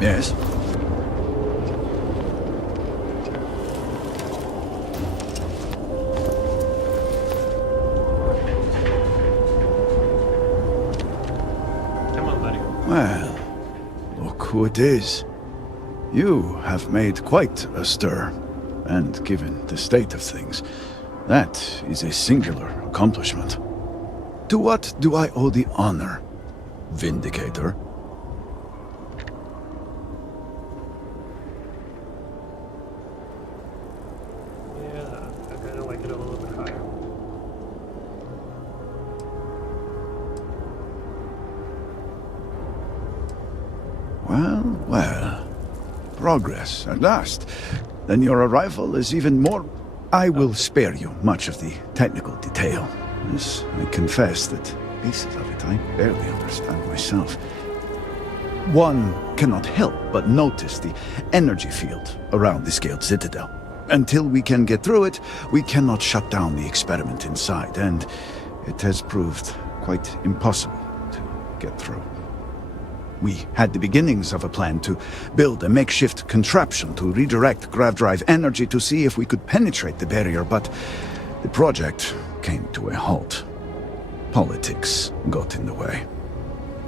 Yes? Come on, buddy. Well, look who it is. You have made quite a stir. And given the state of things, that is a singular accomplishment. To what do I owe the honor, Vindicator? Yeah, I kind of like it a little bit higher. Well, well. Progress, at last. Then your arrival is even more... I will spare you much of the technical detail, as I confess that pieces of it I barely understand myself. One cannot help but notice the energy field around the Scaled Citadel. Until we can get through it, we cannot shut down the experiment inside, and it has proved quite impossible to get through. We had the beginnings of a plan to build a makeshift contraption to redirect grav drive energy to see if we could penetrate the barrier, but the project came to a halt. Politics got in the way.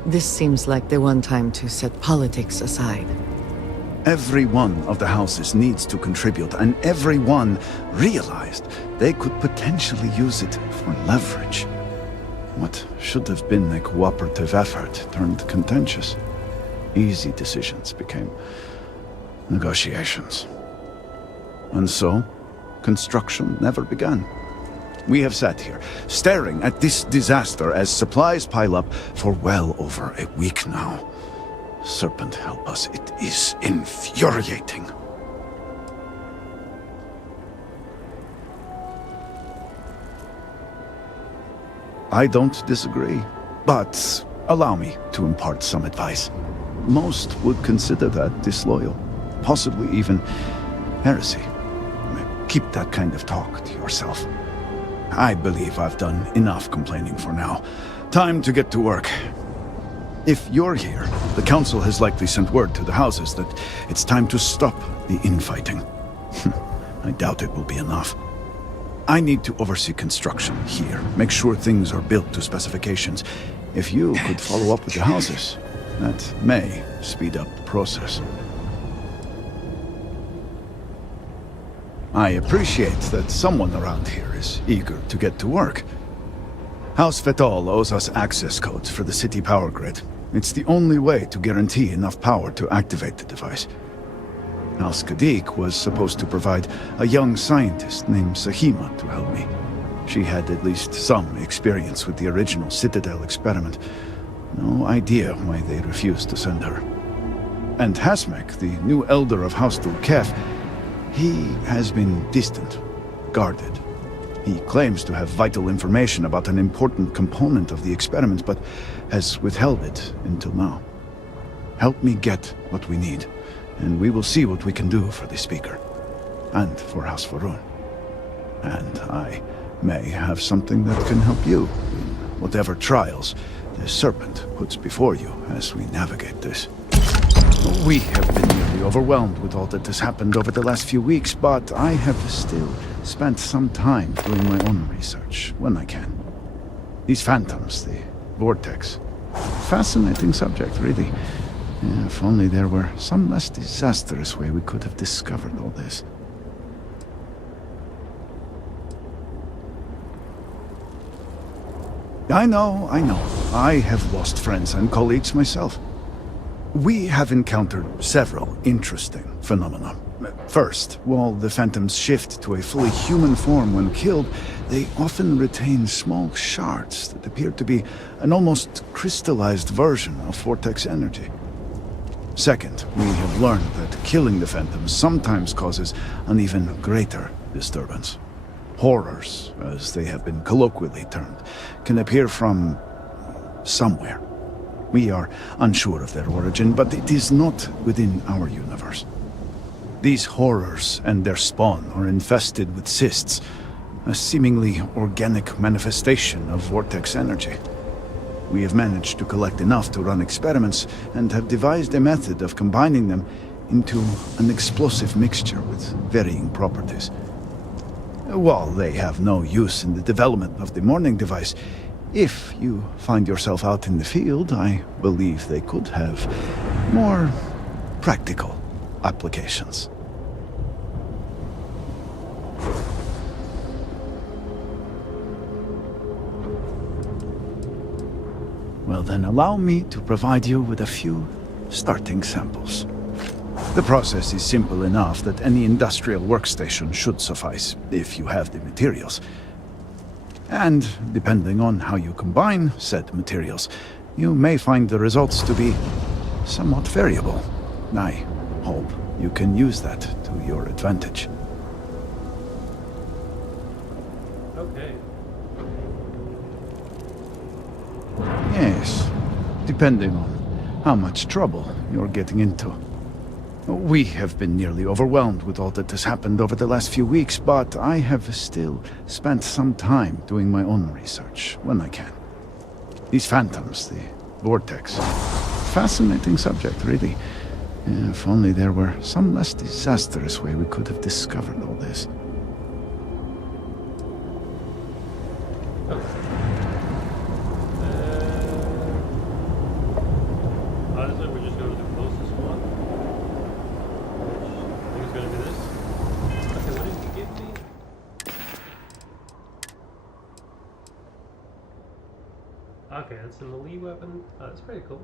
This seems like the one time to set politics aside. Every one of the houses needs to contribute, and everyone realized they could potentially use it for leverage. What should have been a cooperative effort turned contentious. Easy decisions became negotiations. And so, construction never began. We have sat here, staring at this disaster as supplies pile up for well over a week now. Serpent help us, it is infuriating. I don't disagree, but allow me to impart some advice. Most would consider that disloyal, possibly even heresy. Keep that kind of talk to yourself. I believe I've done enough complaining for now. Time to get to work. If you're here, the Council has likely sent word to the houses that it's time to stop the infighting. I doubt it will be enough. I need to oversee construction here, make sure things are built to specifications. If you could follow up with the houses, that may speed up the process. I appreciate that someone around here is eager to get to work. House Fetal owes us access codes for the city power grid. It's the only way to guarantee enough power to activate the device. House Kadik was supposed to provide a young scientist named Sahima to help me. She had at least some experience with the original Citadel experiment. No idea why they refused to send her. And Hasmek, the new elder of House Dulkef, he has been distant, guarded. He claims to have vital information about an important component of the experiment, but has withheld it until now. Help me get what we need, and we will see what we can do for the Speaker, and for House Varun. And I may have something that can help you in whatever trials the Serpent puts before you as we navigate this. We have been nearly overwhelmed with all that has happened over the last few weeks, but I have still spent some time doing my own research when I can. These phantoms, the vortex. Fascinating subject, really. Yeah, if only there were some less disastrous way we could have discovered all this. I know. I have lost friends and colleagues myself. We have encountered several interesting phenomena. First, while the phantoms shift to a fully human form when killed, they often retain small shards that appear to be an almost crystallized version of vortex energy. Second, we have learned that killing the phantoms sometimes causes an even greater disturbance. Horrors, as they have been colloquially termed, can appear from somewhere. We are unsure of their origin, but it is not within our universe. These horrors and their spawn are infested with cysts, a seemingly organic manifestation of vortex energy. We have managed to collect enough to run experiments and have devised a method of combining them into an explosive mixture with varying properties. While they have no use in the development of the morning device, if you find yourself out in the field, I believe they could have more practical applications. Well then, allow me to provide you with a few starting samples. The process is simple enough that any industrial workstation should suffice, if you have the materials. And, depending on how you combine said materials, you may find the results to be somewhat variable. I hope you can use that to your advantage. Okay. Yes, depending on how much trouble you're getting into. We have been nearly overwhelmed with all that has happened over the last few weeks, but I have still spent some time doing my own research, when I can. These phantoms, the vortex, fascinating subject, really. If only there were some less disastrous way we could have discovered all this. Honestly, we're just going to the closest one. I think it's going to be this. Okay, what did you give me? Okay, that's a melee weapon. Oh, that's pretty cool.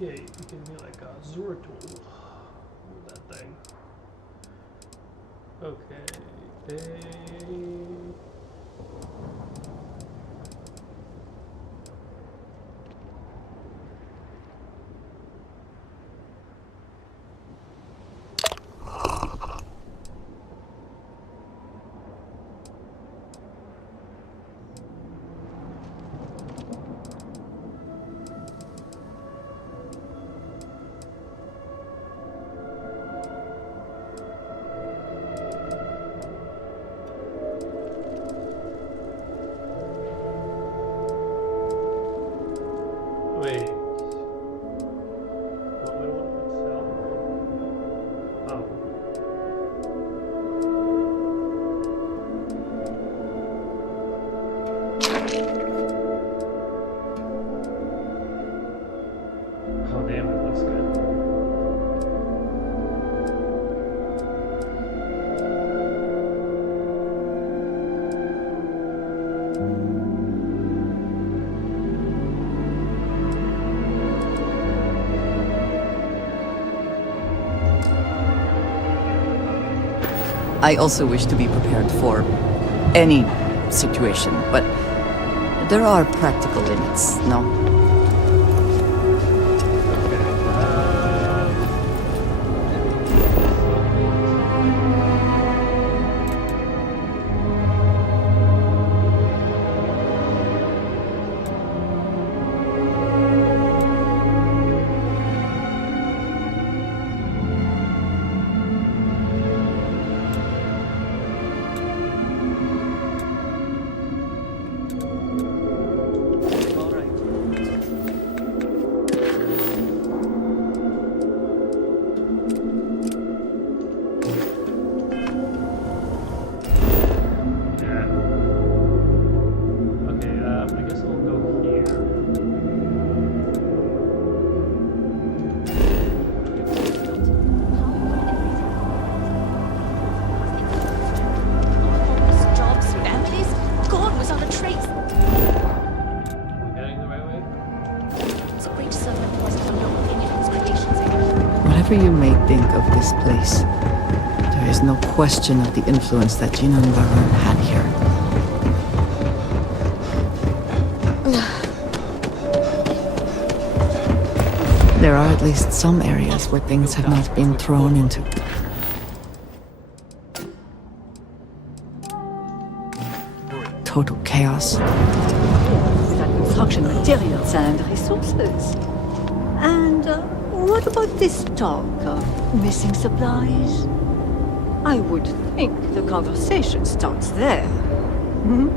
Yeah, you can be like a Zuratul with that thing. Okay. Wait. What we want to sell? Oh. Oh damn, it looks good. I also wish to be prepared for any situation, but there are practical limits, no? Whatever you may think of this place, there is no question of the influence that Jinan Varun had here. There are at least some areas where things have not been thrown into. Total chaos. Construction materials and resources. And what about this talk of missing supplies? I would think the conversation starts there. Hmm?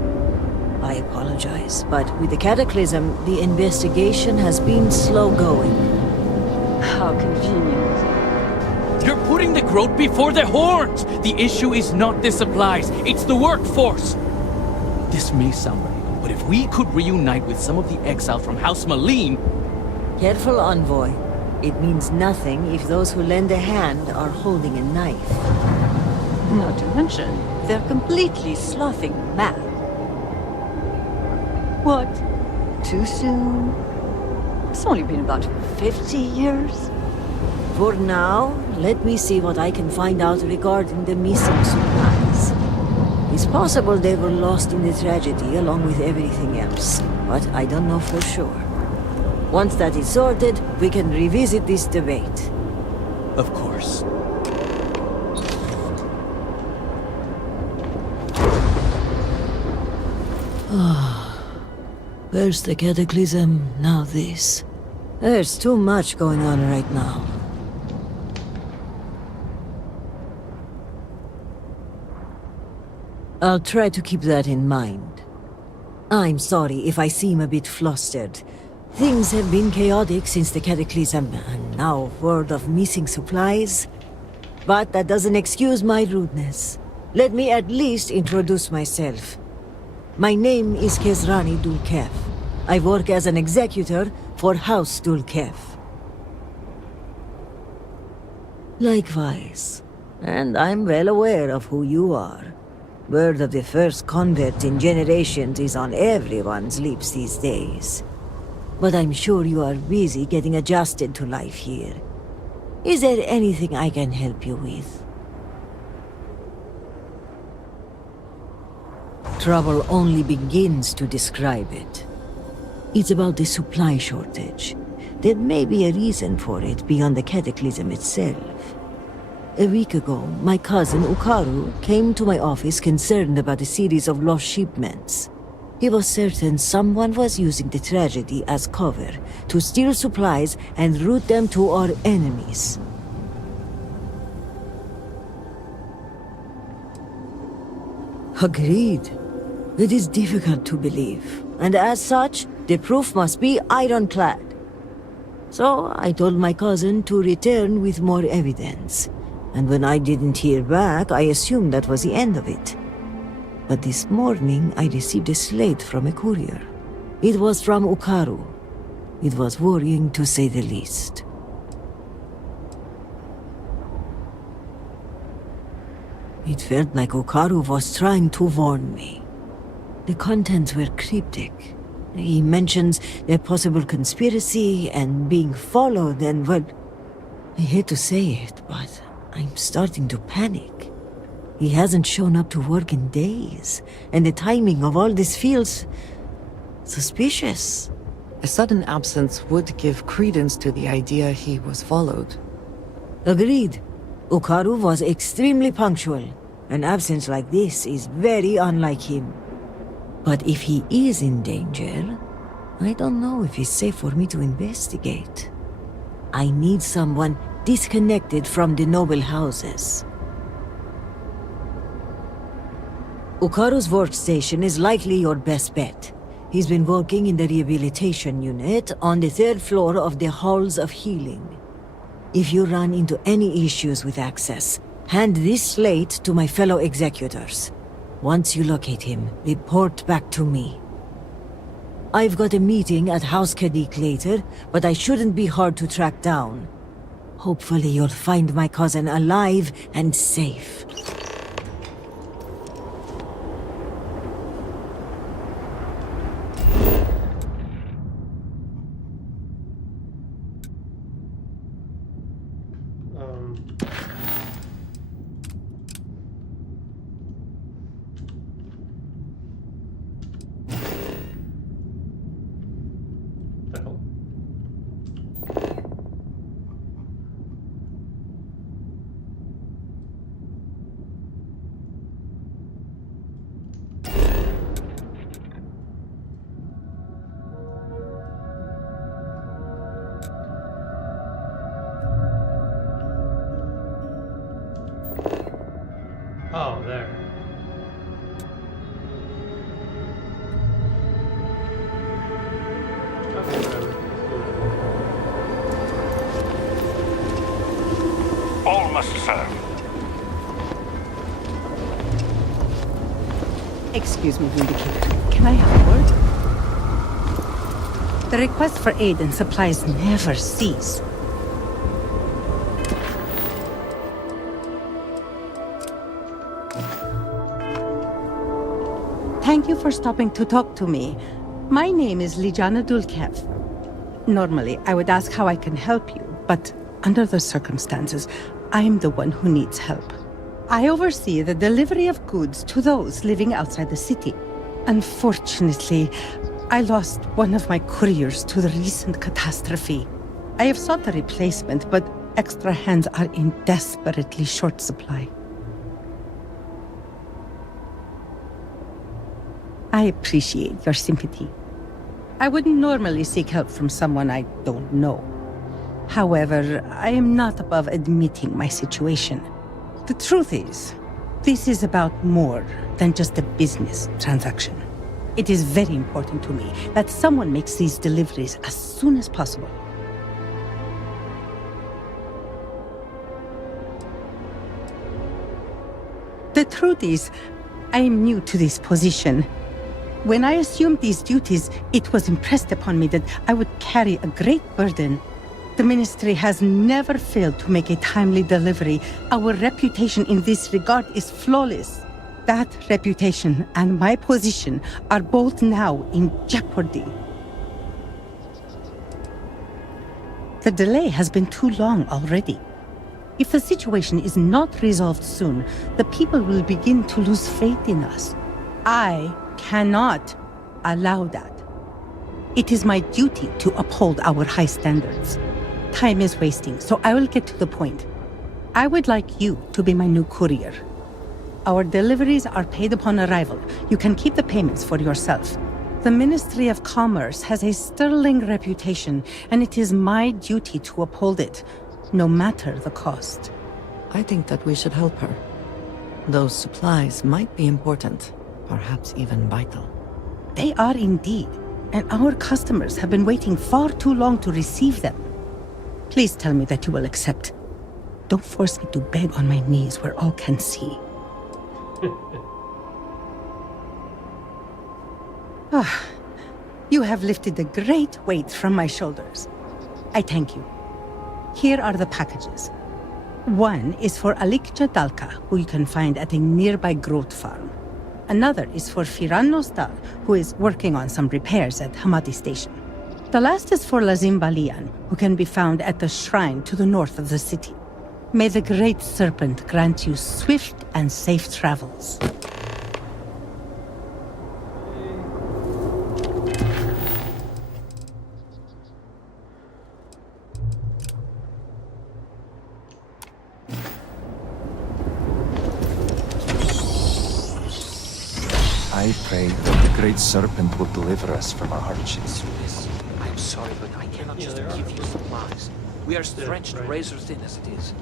I apologize, but with the Cataclysm, the investigation has been slow going. How convenient. You're putting the growth before the horns! The issue is not the supplies, it's the workforce! This may sound radical, but if we could reunite with some of the exiles from House Malene... Careful, Envoy. It means nothing if those who lend a hand are holding a knife. Not to mention, they're completely sloughing mad. What? Too soon? It's only been about 50 years. For now, let me see what I can find out regarding the missing supplies. It's possible they were lost in the tragedy along with everything else, but I don't know for sure. Once that is sorted, we can revisit this debate. Of course. First the Cataclysm, now this. There's too much going on right now. I'll try to keep that in mind. I'm sorry if I seem a bit flustered. Things have been chaotic since the Cataclysm, and now word of missing supplies. But that doesn't excuse my rudeness. Let me at least introduce myself. My name is Kezrani Dulkef. I work as an executor for House Dulkef. Likewise. And I'm well aware of who you are. Word of the first convert in generations is on everyone's lips these days. But I'm sure you are busy getting adjusted to life here. Is there anything I can help you with? Trouble only begins to describe it. It's about the supply shortage. There may be a reason for it beyond the Cataclysm itself. A week ago, my cousin Ukaru came to my office concerned about a series of lost shipments. He was certain someone was using the tragedy as cover to steal supplies and route them to our enemies. Agreed. It is difficult to believe, and as such, the proof must be ironclad. So I told my cousin to return with more evidence, and when I didn't hear back, I assumed that was the end of it. But this morning, I received a slate from a courier. It was from Ukaru. It was worrying to say the least. It felt like Ukaru was trying to warn me. The contents were cryptic. He mentions a possible conspiracy and being followed and, well, I hate to say it, but I'm starting to panic. He hasn't shown up to work in days, and the timing of all this feels suspicious. A sudden absence would give credence to the idea he was followed. Agreed. Ukaru was extremely punctual. An absence like this is very unlike him. But if he is in danger, I don't know if it's safe for me to investigate. I need someone disconnected from the noble houses. Ukaru's workstation is likely your best bet. He's been working in the rehabilitation unit on the 3rd floor of the Halls of Healing. If you run into any issues with access, hand this slate to my fellow executors. Once you locate him, report back to me. I've got a meeting at House Kadik later, but I shouldn't be hard to track down. Hopefully you'll find my cousin alive and safe. D'accord. there. Okay, whatever. All must serve. Excuse me, Vindicator. Can I have a word? The requests for aid and supplies never cease. Thank you for stopping to talk to me. My name is Lijana Dulkev. Normally, I would ask how I can help you, but under the circumstances, I'm the one who needs help. I oversee the delivery of goods to those living outside the city. Unfortunately, I lost one of my couriers to the recent catastrophe. I have sought a replacement, but extra hands are in desperately short supply. I appreciate your sympathy. I wouldn't normally seek help from someone I don't know. However, I am not above admitting my situation. The truth is, this is about more than just a business transaction. It is very important to me that someone makes these deliveries as soon as possible. The truth is, I am new to this position. When I assumed these duties, it was impressed upon me that I would carry a great burden. The Ministry has never failed to make a timely delivery. Our reputation in this regard is flawless. That reputation and my position are both now in jeopardy. The delay has been too long already. If the situation is not resolved soon, the people will begin to lose faith in us. I cannot allow that. It is my duty to uphold our high standards. Time is wasting, so I will get to the point. I would like you to be my new courier. Our deliveries are paid upon arrival. You can keep the payments for yourself. The Ministry of Commerce has a sterling reputation, and it is my duty to uphold it, no matter the cost. I think that we should help her. Those supplies might be important, perhaps even vital. They are indeed, and our customers have been waiting far too long to receive them. Please tell me that you will accept. Don't force me to beg on my knees where all can see. You have lifted a great weight from my shoulders. I thank you. Here are the packages. One is for Alikcha Dalka, who you can find at a nearby growth farm. Another is for Firan Nostal, who is working on some repairs at Hamati Station. The last is for Lazim Balian, who can be found at the shrine to the north of the city. May the Great Serpent grant you swift and safe travels. I pray that the Great Serpent will deliver us from our hardships. I'm sorry, but I cannot just give you supplies. We are stretched razor thin as it is.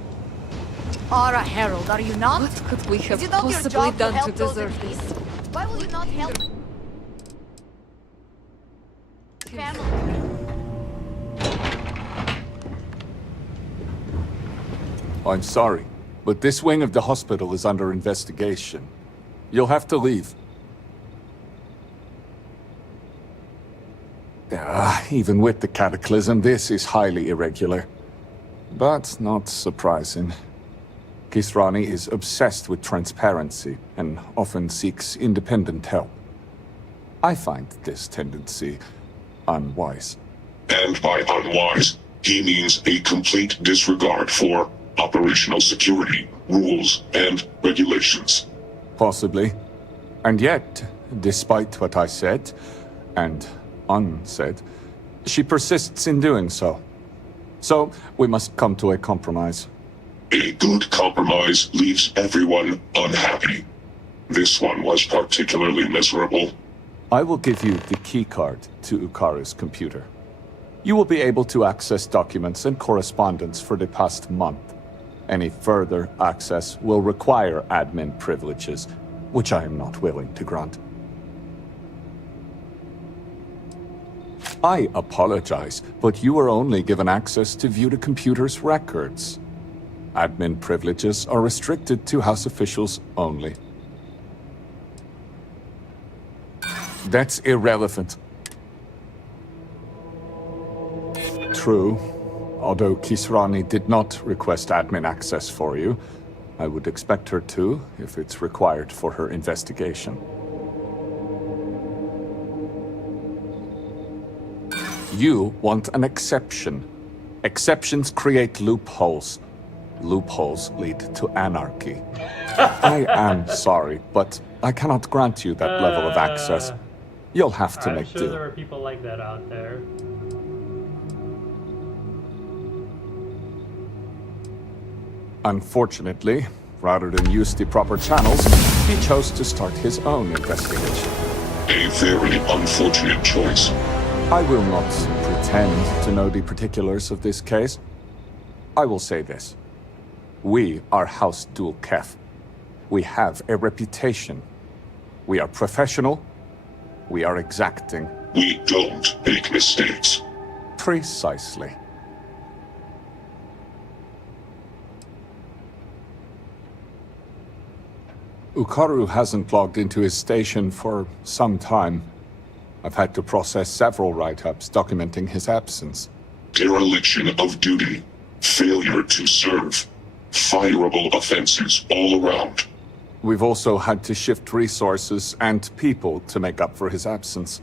Ara Herald, are you not? What could we have Is it not your possibly job to done to help those in deserve need? this? Why will you not help family? I'm sorry, but this wing of the hospital is under investigation. You'll have to leave. Even with the cataclysm, this is highly irregular. But not surprising. Kisrani is obsessed with transparency and often seeks independent help. I find this tendency unwise. And by unwise, he means a complete disregard for operational security, rules, and regulations. Possibly. And yet, despite what I said, and unsaid, she persists in doing so. So, we must come to a compromise. A good compromise leaves everyone unhappy. This one was particularly miserable. I will give you the keycard to Ukaru's computer. You will be able to access documents and correspondence for the past month. Any further access will require admin privileges, which I am not willing to grant. I apologize, but you are only given access to view the computer's records. Admin privileges are restricted to House officials only. That's irrelevant. True. Although Kisrani did not request admin access for you, I would expect her to, if it's required for her investigation. You want an exception. Exceptions create loopholes. Loopholes lead to anarchy. I am sorry, but I cannot grant you that level of access. You'll have to make I'm sure do. there are people like that out there. Unfortunately, rather than use the proper channels, he chose to start his own investigation. A very unfortunate choice. I will not pretend to know the particulars of this case. I will say this. We are House Dul Kef. We have a reputation. We are professional. We are exacting. We don't make mistakes. Precisely. Ukaru hasn't logged into his station for some time. I've had to process several write-ups documenting his absence. Dereliction of duty. Failure to serve. Fireable offenses all around. We've also had to shift resources and people to make up for his absence.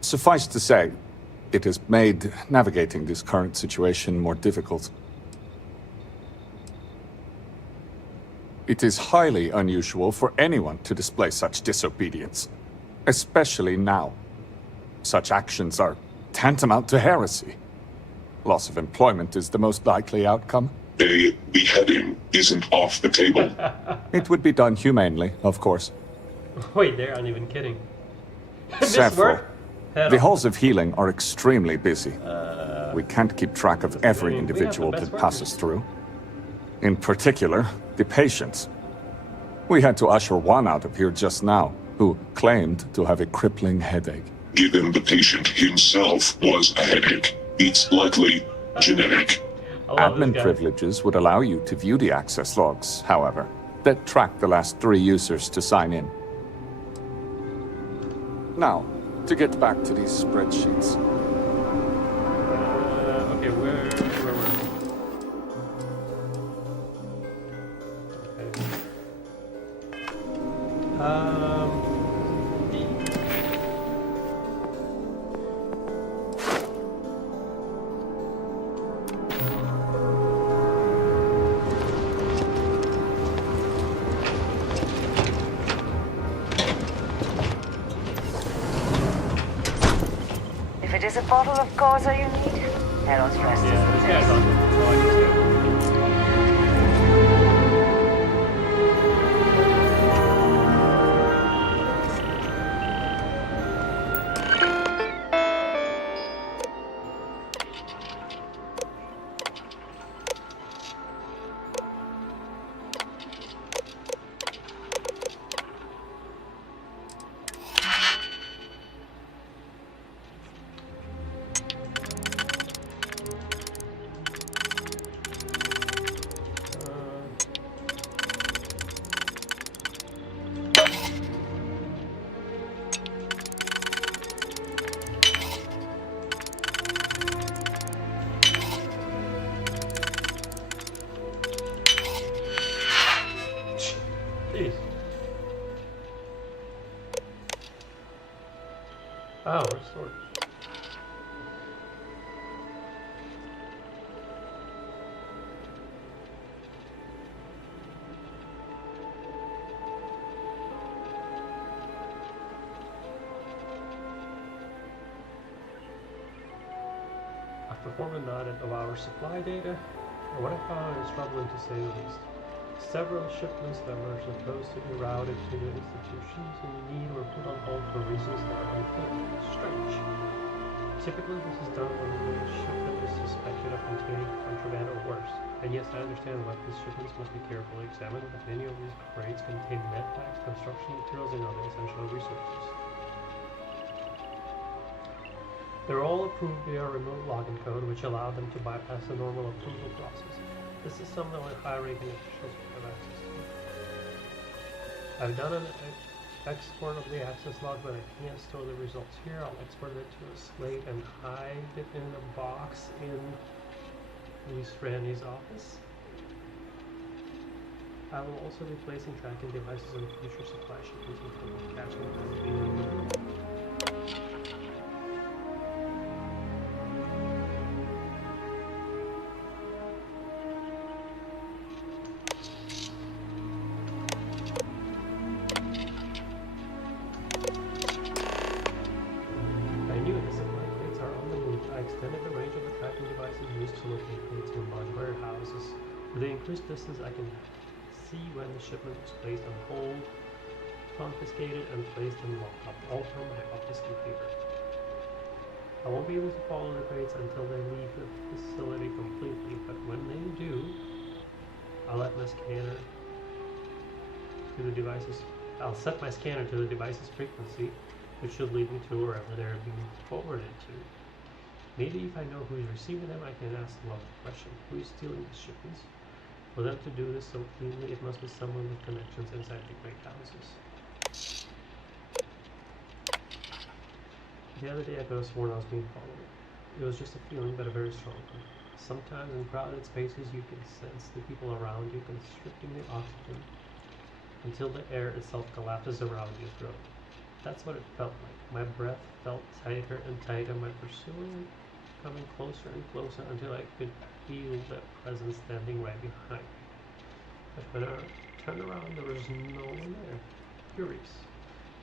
Suffice to say, it has made navigating this current situation more difficult. It is highly unusual for anyone to display such disobedience, especially now. Such actions are tantamount to heresy. Loss of employment is the most likely outcome. A beheading isn't off the table. It would be done humanely, of course. Wait, they aren't even kidding. Several. The on. halls of healing are extremely busy. We can't keep track of every individual that passes through. In particular, the patients. We had to usher one out of here just now, who claimed to have a crippling headache. Given the patient himself was a headache, it's likely genetic. Admin privileges would allow you to view the access logs, however, that track the last 3 users to sign in. Now, to get back to these spreadsheets. Okay, where If it is a bottle of Causa you need, Harold's rest is this guy's on the Jeez. Oh, restored. I've performed an audit of our supply data, and what I found is troubling to say the least. Several shipments that were supposed to be routed to the institutions in need were put on hold for reasons that are unclear. Strange. Typically, this is done when the shipment is suspected of containing contraband or worse, and And yes, I understand why these shipments must be carefully examined, but many of these crates contain med packs, construction materials, and other essential resources. They're all approved via remote login code, which allow them to bypass the normal approval process. This is something only high-ranking officials have access to. I've done an export of the access log, but I can't store the results here. I'll export it to a slate and hide it in a box in Luis Randy's office. I will also be placing tracking devices on future supply shipments until catching them. With the increased distance, I can see when the shipment was placed on hold, confiscated, and placed in lockup, all from my office computer. I won't be able to follow the crates until they leave the facility completely, but when they do, I'll set my scanner to the device's frequency, which should lead me to wherever they're being forwarded to. Maybe if I know who's receiving them, I can ask them the question, who is stealing the shipments? For them to do this so cleanly, it must be someone with connections inside the great houses. The other day I could have sworn I was being followed. It was just a feeling, but a very strong one. Sometimes in crowded spaces you can sense the people around you constricting the oxygen until the air itself collapses around your throat. That's what it felt like. My breath felt tighter and tighter, my pursuing coming closer and closer until I could feel that presence standing right behind me. But when I turned around, there was no one there. Curious.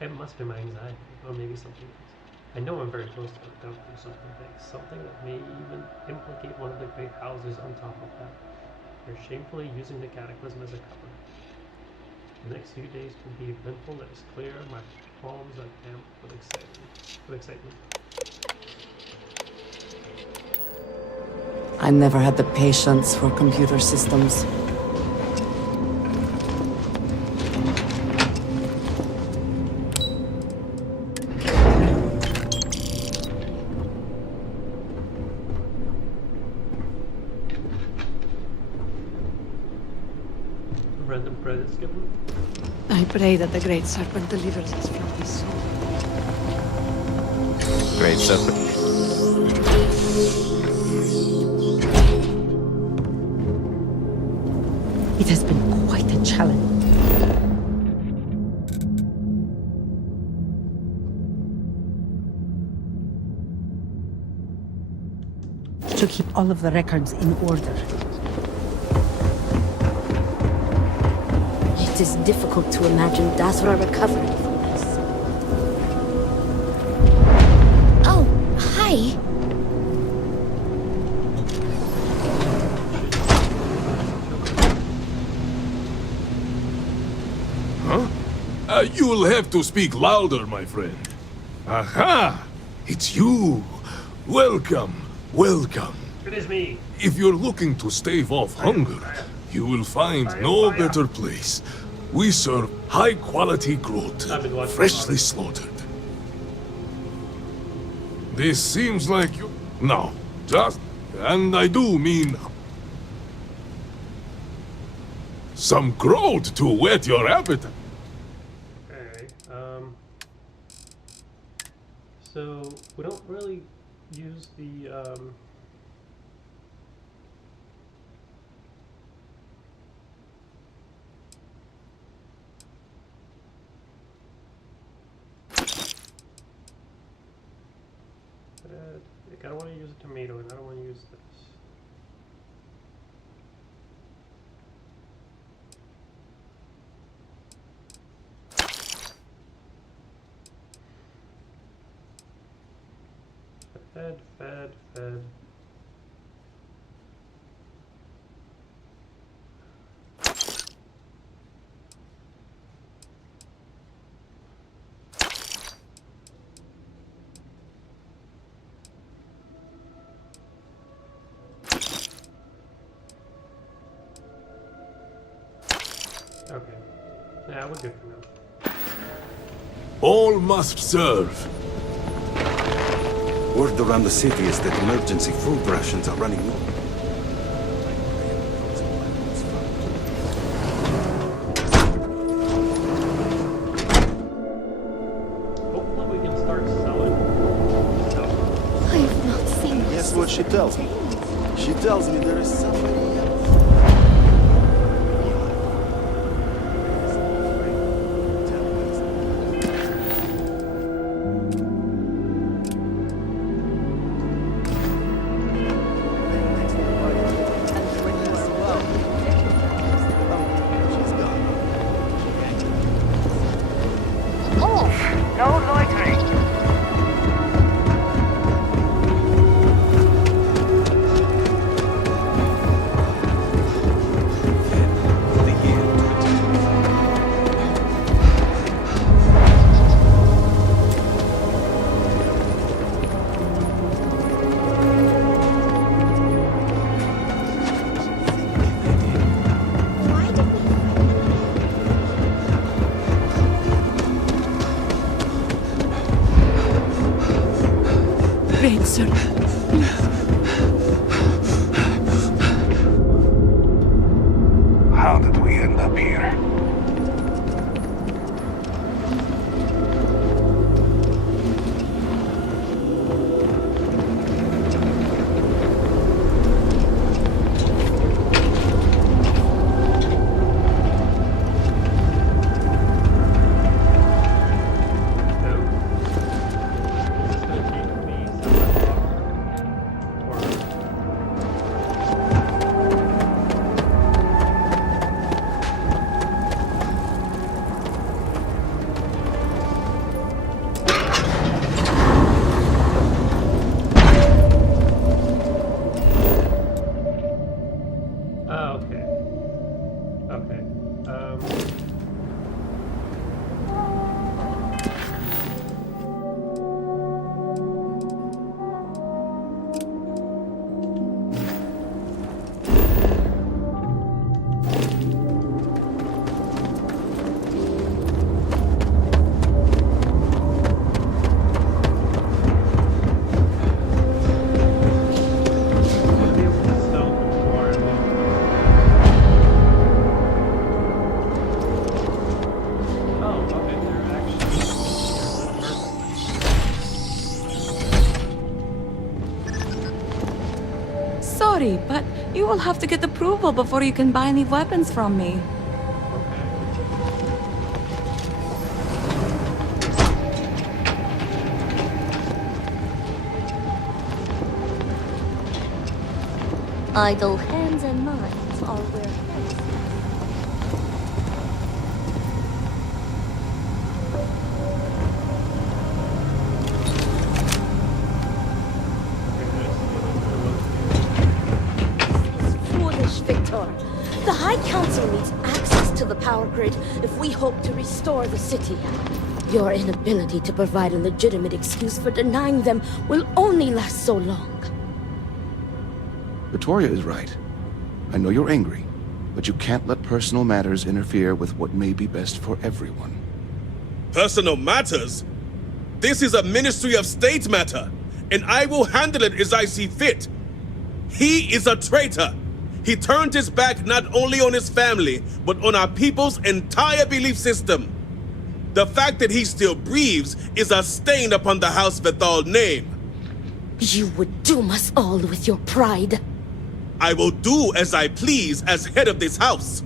It must be my anxiety, or maybe something else. I know I'm very close to encountering something big, something that may even implicate one of the great houses on top of that. They're shamefully using the cataclysm as a cover. The next few days will be eventful, that is clear. My palms are damp with excitement. I never had the patience for computer systems. Random credits given. I pray that the Great Serpent delivers us from this soul. Great Serpent. It has been quite a challenge. To keep all of the records in order. It is difficult to imagine Dasra recovering from this. Oh, hi. You'll have to speak louder, my friend. Aha! It's you! Welcome, welcome. It is me. If you're looking to stave off hunger, you will find no better place. We serve high-quality growth, freshly slaughtered. This seems like you... No, just... And I do mean... some growth to whet your appetite. So we don't really use the I don't want to use a tomato and I don't want to use this. Fed. Okay. Yeah, we're good for now. All must serve. Word around the city is that emergency food rations are running low. Hopefully we can start selling stuff. I have not seen this. Guess what she tells me? She tells me there is somebody else. No loitering. Great, sir. How did we end up here? Okay. Okay. Sorry, but you will have to get approval before you can buy any weapons from me. Idle hands and minds are where heads. Foolish, Victor. The High Council needs access to the power grid if we hope to restore the city. Your inability to provide a legitimate excuse for denying them will only last so long. Victoria is right. I know you're angry, but you can't let personal matters interfere with what may be best for everyone. Personal matters? This is a Ministry of State matter, and I will handle it as I see fit. He is a traitor. He turned his back not only on his family, but on our people's entire belief system. The fact that he still breathes is a stain upon the House Vethal name. You would doom us all with your pride. I will do as I please as head of this house.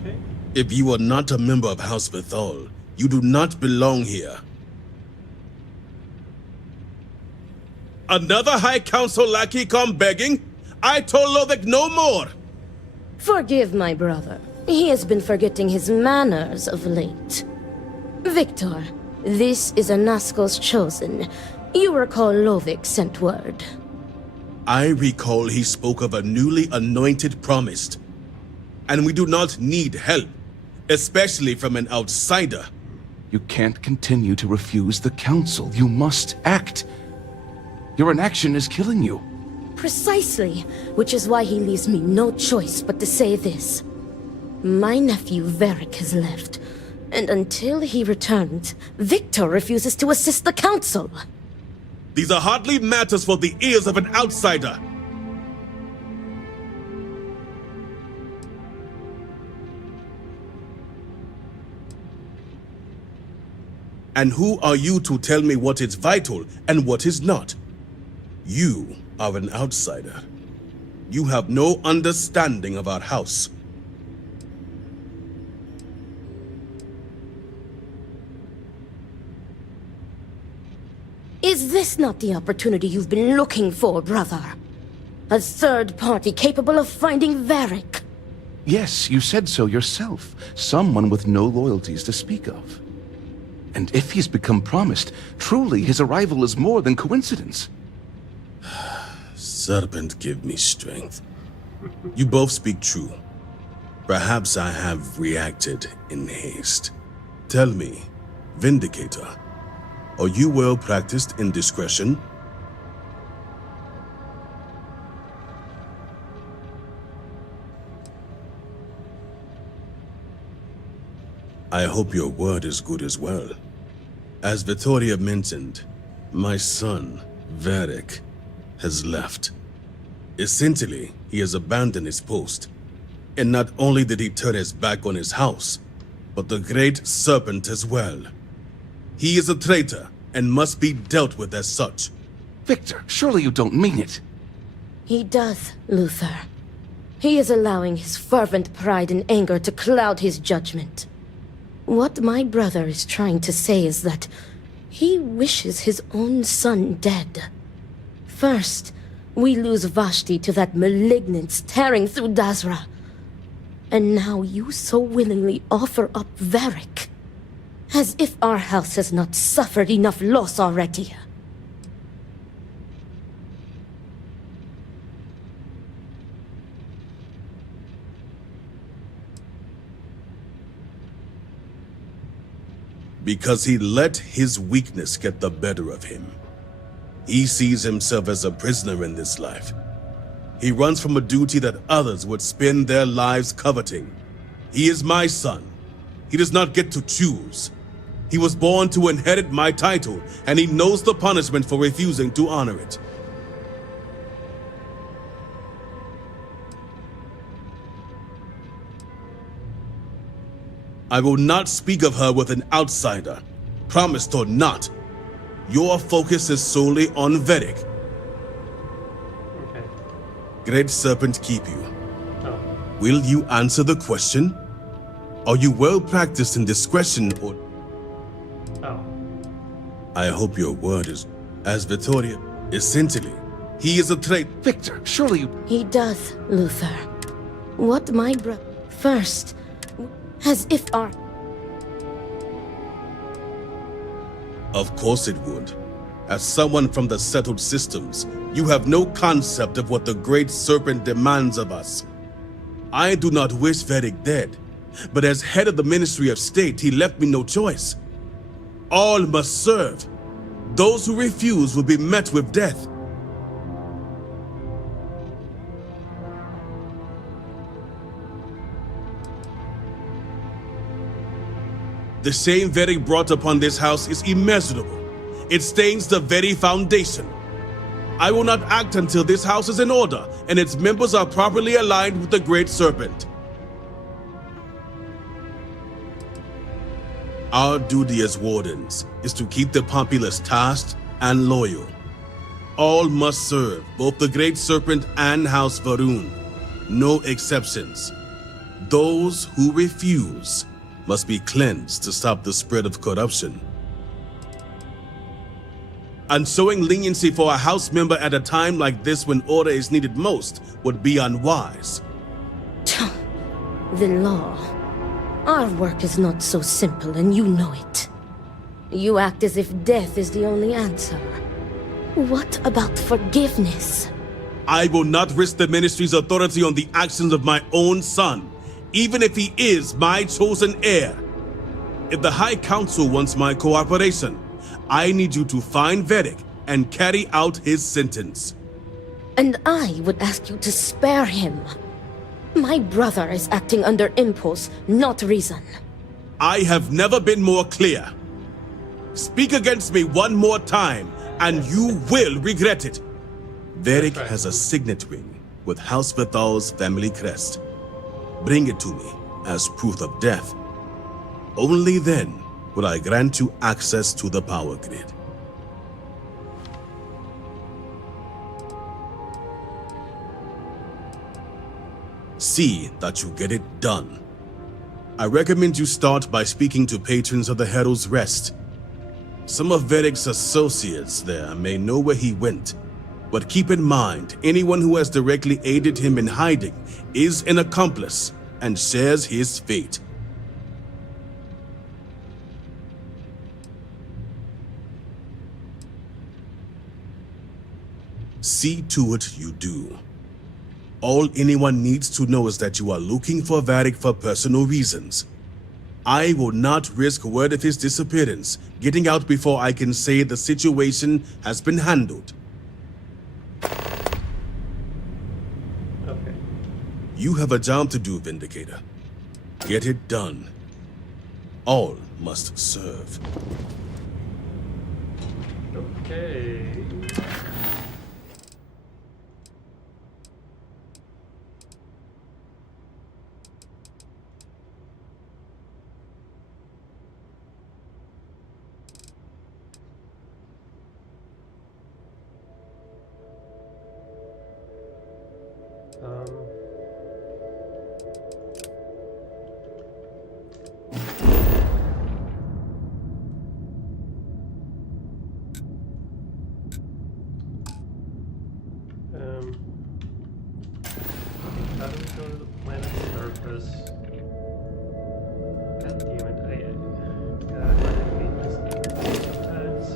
Okay. If you are not a member of House Vethal, you do not belong here. Another High Council lackey come begging? I told Lovick no more. Forgive my brother. He has been forgetting his manners of late. Victor, this is Anasco's chosen. You recall Lovick sent word. I recall he spoke of a newly anointed promised. And we do not need help, especially from an outsider. You can't continue to refuse the council. You must act. Your inaction is killing you. Precisely, which is why he leaves me no choice but to say this. My nephew Varric has left, and until he returns, Victor refuses to assist the council. These are hardly matters for the ears of an outsider. And who are you to tell me what is vital and what is not? You are an outsider. You have no understanding of our house. Is this not the opportunity you've been looking for, brother? A third party capable of finding Varric? Yes, you said so yourself. Someone with no loyalties to speak of. And if he's become promised, truly his arrival is more than coincidence. Serpent, give me strength. You both speak true. Perhaps I have reacted in haste. Tell me, Vindicator, are you well practiced in discretion? I hope your word is good as well. As Vittoria mentioned, my son, Varric, has left. Essentially, he has abandoned his post. And not only did he turn his back on his house, but the Great Serpent as well. He is a traitor and must be dealt with as such. Victor, surely you don't mean it. He does, Luther. He is allowing his fervent pride and anger to cloud his judgment. What my brother is trying to say is that he wishes his own son dead. First, we lose Vashti to that malignance tearing through Dazra. And now you so willingly offer up Varric. As if our house has not suffered enough loss already. Because he let his weakness get the better of him. He sees himself as a prisoner in this life. He runs from a duty that others would spend their lives coveting. He is my son. He does not get to choose. He was born to inherit my title, and he knows the punishment for refusing to honor it. I will not speak of her with an outsider, promised or not. Your focus is solely on Varric. Okay. Great Serpent keep you. Oh. Will you answer the question? Are you well practiced in discretion or... Oh. I hope your word is... As Vittoria, essentially, he is a traitor. Victor, surely you... He does, Luther. What my First, as if our... Of course it would. As someone from the settled systems, you have no concept of what the Great Serpent demands of us. I do not wish Varric dead, but as head of the Ministry of State, he left me no choice. All must serve. Those who refuse will be met with death. The shame Varric brought upon this house is immeasurable. It stains the very foundation. I will not act until this house is in order and its members are properly aligned with the Great Serpent. Our duty as wardens is to keep the populace tasked and loyal. All must serve both the Great Serpent and House Varun. No exceptions. Those who refuse must be cleansed to stop the spread of corruption. And showing leniency for a house member at a time like this when order is needed most would be unwise. The law. Our work is not so simple, and you know it. You act as if death is the only answer. What about forgiveness? I will not risk the ministry's authority on the actions of my own son, even if he is my chosen heir. If the High Council wants my cooperation, I need you to find Varric and carry out his sentence. And I would ask you to spare him. My brother is acting under impulse, not reason. I have never been more clear. Speak against me one more time, and you will regret it. Varric has a signet ring with House Vithal's family crest. Bring it to me as proof of death. Only then will I grant you access to the power grid. See that you get it done. I recommend you start by speaking to patrons of the Herald's Rest. Some of Varric's associates there may know where he went, but keep in mind, anyone who has directly aided him in hiding is an accomplice and shares his fate. See to it you do. All anyone needs to know is that you are looking for Varric for personal reasons. I will not risk word of his disappearance getting out before I can say the situation has been handled. Okay. You have a job to do, Vindicator. Get it done. All must serve. Okay. How do we go to the planet's surface? God damn it, God, why did we miss these sometimes?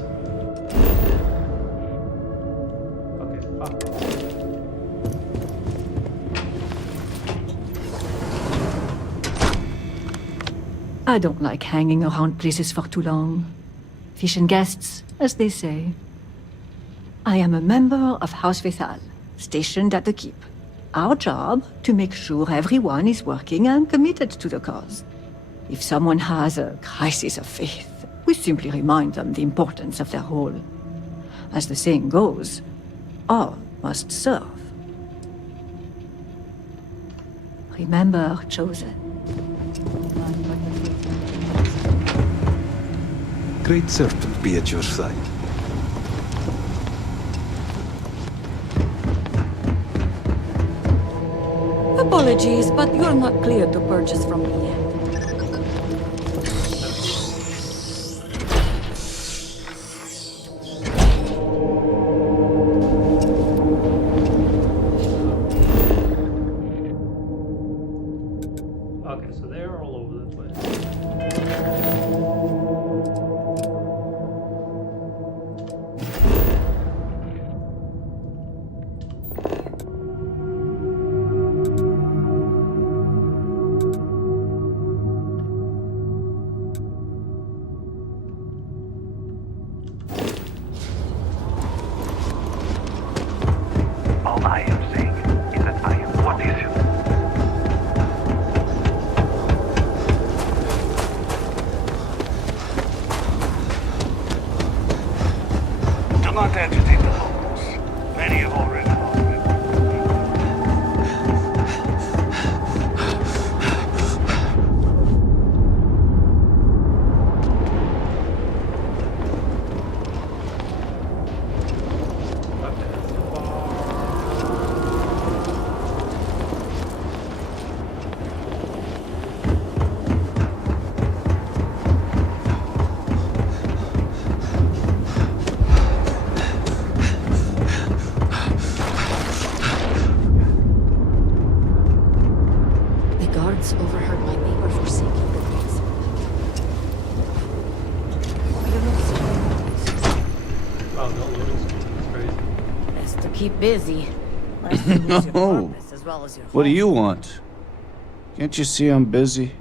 Okay, fuck off. I don't like hanging around places for too long. Fish and guests, as they say. I am a member of House Vithal, stationed at the keep. Our job, to make sure everyone is working and committed to the cause. If someone has a crisis of faith, we simply remind them the importance of their role. As the saying goes, all must serve. Remember, Chosen. Great Serpent be at your side. Apologies, but you're not clear to purchase from me yet. Okay, so they're all over the place. All I am saying is that I am what is you. Do not agitate the locals. Many have already lost The guards overheard my neighbor forsaking the place. Wow, no loading screen. That's crazy. Best to keep busy. No. What do you want? Can't you see I'm busy?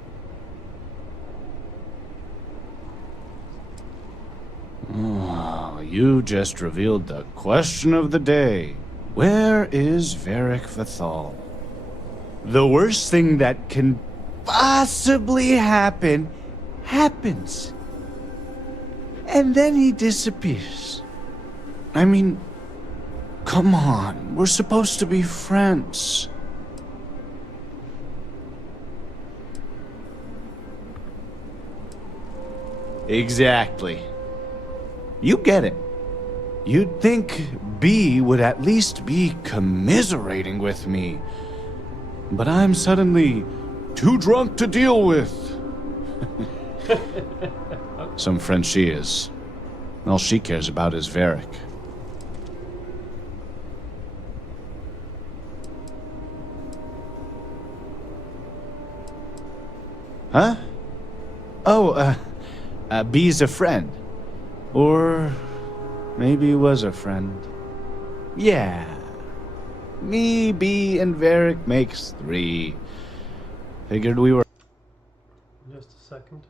Oh, you just revealed the question of the day. Where is Varric Vathal? The worst thing that can possibly happen happens. And then he disappears. I mean, come on, we're supposed to be friends. Exactly. You get it. You'd think B would at least be commiserating with me. But I'm suddenly too drunk to deal with. Some friend she is. All she cares about is Varric. Huh? Oh, B's a friend. Or maybe was a friend. Yeah. Me, B, and Varric makes 3. Figured we were... Just a second.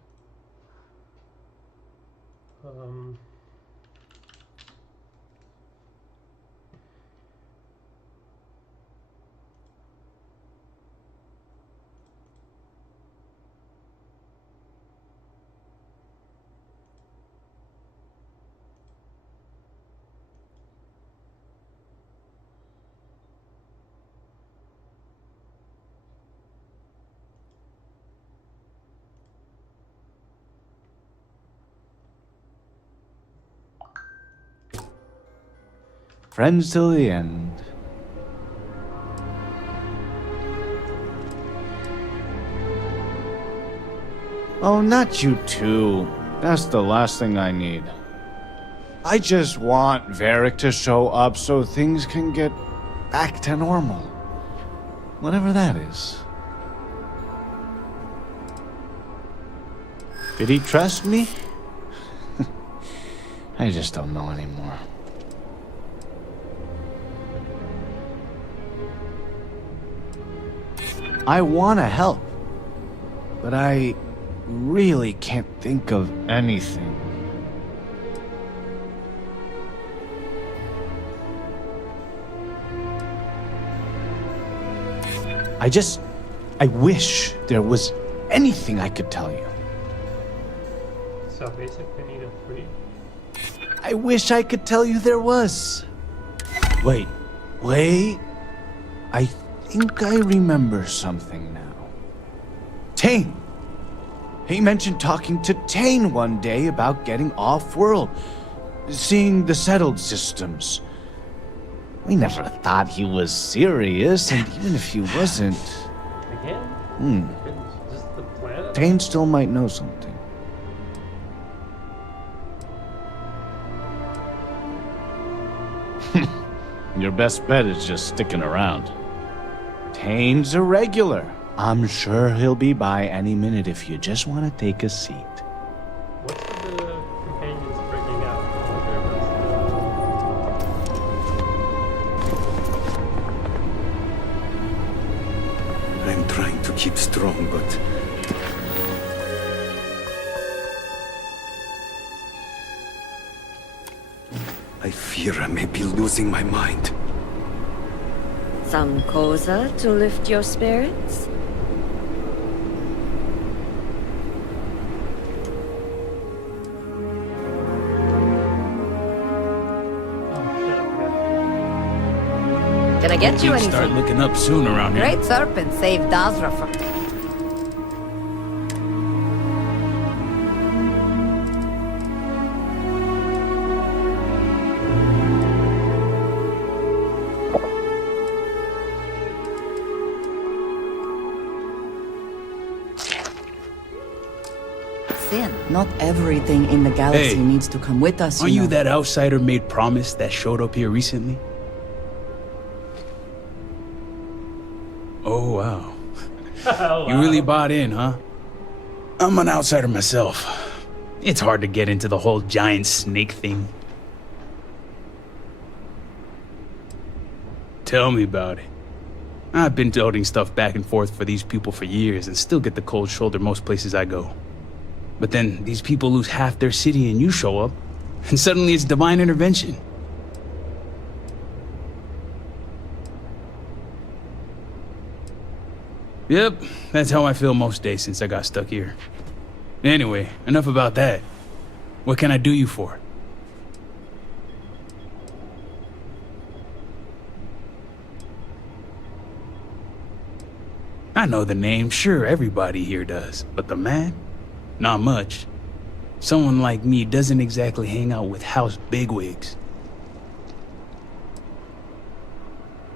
Friends till the end. Oh, not you too. That's the last thing I need. I just want Varric to show up so things can get back to normal. Whatever that is. Did he trust me? I just don't know anymore. I want to help, but I really can't think of anything. I wish there was anything I could tell you. So basically need a 3. I wish I could tell you there was. Wait. I think I remember something now. Tane! He mentioned talking to Tane one day about getting off-world, seeing the settled systems. We never thought he was serious, and even if he wasn't... Again? Just the planet? Tane still might know something. Your best bet is just sticking around. Tane's a regular. I'm sure he'll be by any minute if you just want to take a seat. What's with the companions freaking out? I'm trying to keep strong, but... I fear I may be losing my mind. Some cosa to lift your spirits? Can I get you anything? Start looking up soon around here. Great Serpent saved Dazra from... Sin. Not everything in the galaxy Hey, needs to come with us. Are you know. that outsider made promise that showed up here recently? Oh, wow. Oh, You really bought in, huh? I'm an outsider myself. It's hard to get into the whole giant snake thing. Tell me about it. I've been toting stuff back and forth for these people for years and still get the cold shoulder most places I go. But then these people lose half their city and you show up, and suddenly it's divine intervention. Yep, that's how I feel most days since I got stuck here. Anyway, enough about that. What can I do you for? I know the name, sure, everybody here does. But the man? Not much. Someone like me doesn't exactly hang out with house bigwigs.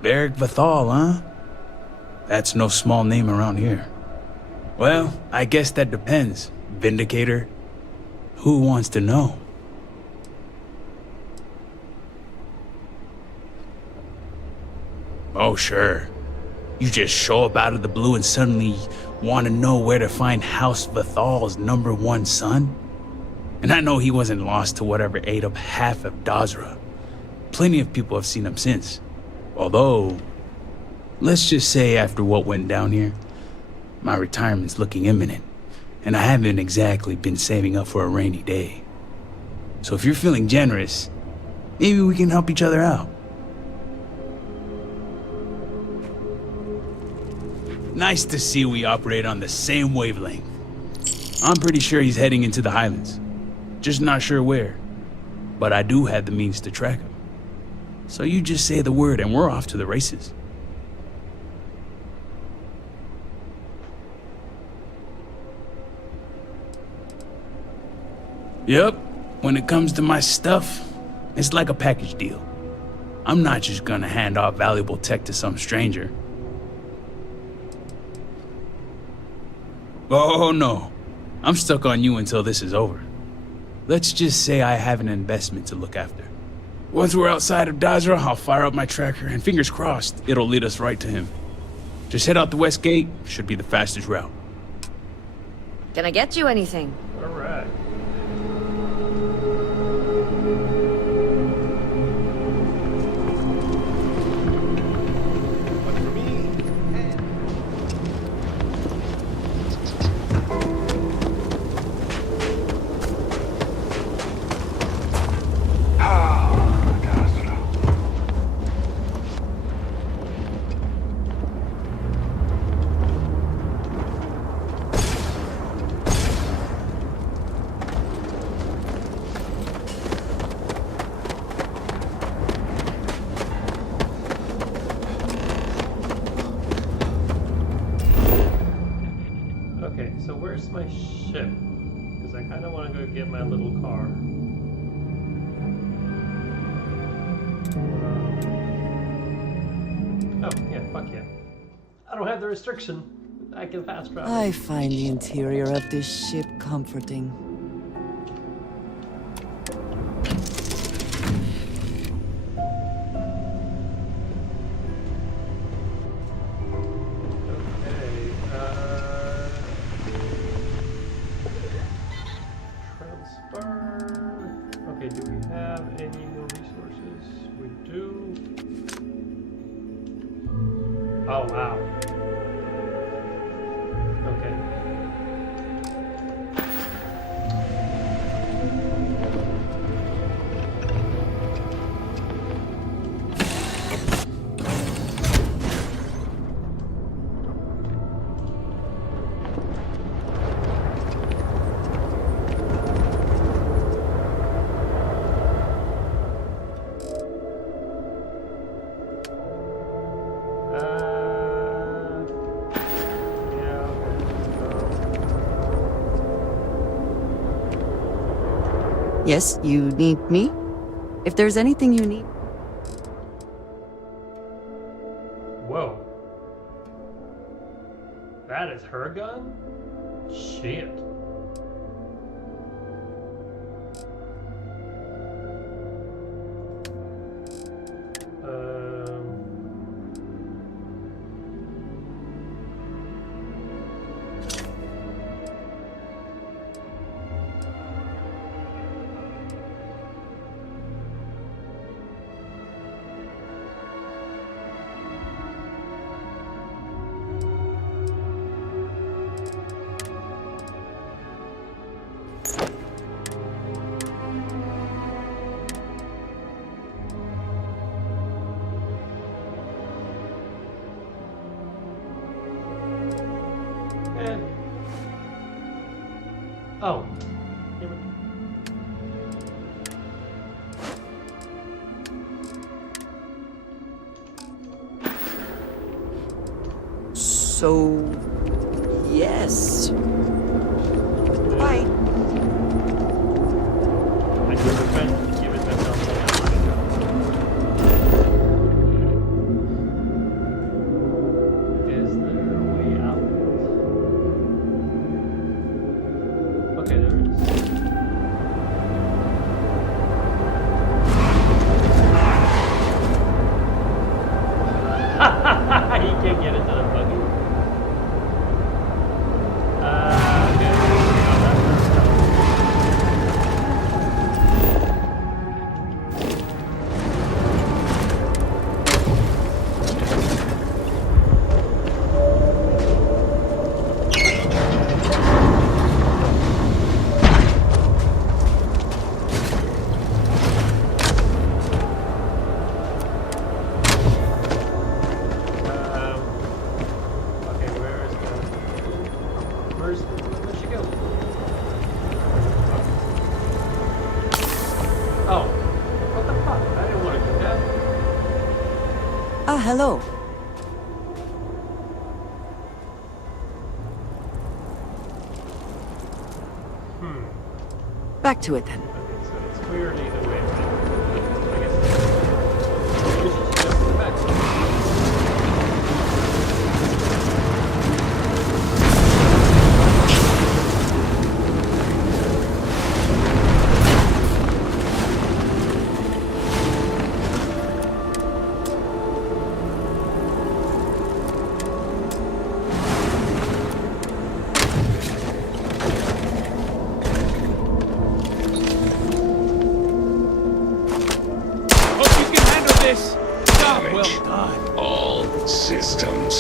Beric Vathal, huh? That's no small name around here. Well, I guess that depends, Vindicator. Who wants to know? Oh, sure. You just show up out of the blue and suddenly want to know where to find House Vathal's #1 son? And I know he wasn't lost to whatever ate up half of Dazra. Plenty of people have seen him since. Although, let's just say after what went down here, my retirement's looking imminent, and I haven't exactly been saving up for a rainy day. So if you're feeling generous, maybe we can help each other out. Nice to see we operate on the same wavelength. I'm pretty sure he's heading into the Highlands. Just not sure where. But I do have the means to track him. So you just say the word and we're off to the races. Yep, when it comes to my stuff, it's like a package deal. I'm not just gonna hand off valuable tech to some stranger. Oh no, I'm stuck on you until this is over. Let's just say I have an investment to look after. Once we're outside of Dazra, I'll fire up my tracker and fingers crossed, it'll lead us right to him. Just head out the west gate, should be the fastest route. Can I get you anything? Alright. Okay, so where's my ship? Because I kind of want to go get my little car. Oh, yeah, fuck yeah. I don't have the restriction. I can fast travel. I find the interior of this ship comforting. Okay, do we have any more resources? We do. Oh, wow. Okay. Yes, you need me? If there's anything you need... Whoa. That is her gun? Shit. So, yes. Bye. I give it myself Is there a way out? Okay, there is. He can't get into the buggy. Okay. Okay, where'd she go? Oh, what the fuck? I didn't want to do that. Ah, hello. Back to it then. Okay, so it's weird either way, right? I guess maybe we should just jump to the back. Hope you can handle this. Job well done. All systems.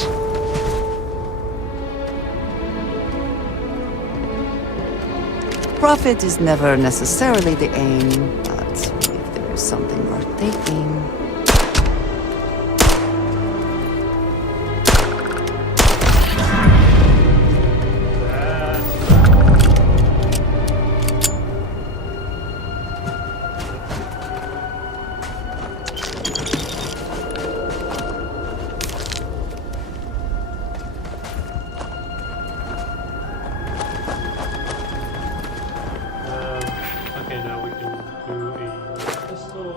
Profit is never necessarily the aim, but if there is something worth taking. Okay, now we can do a pistol.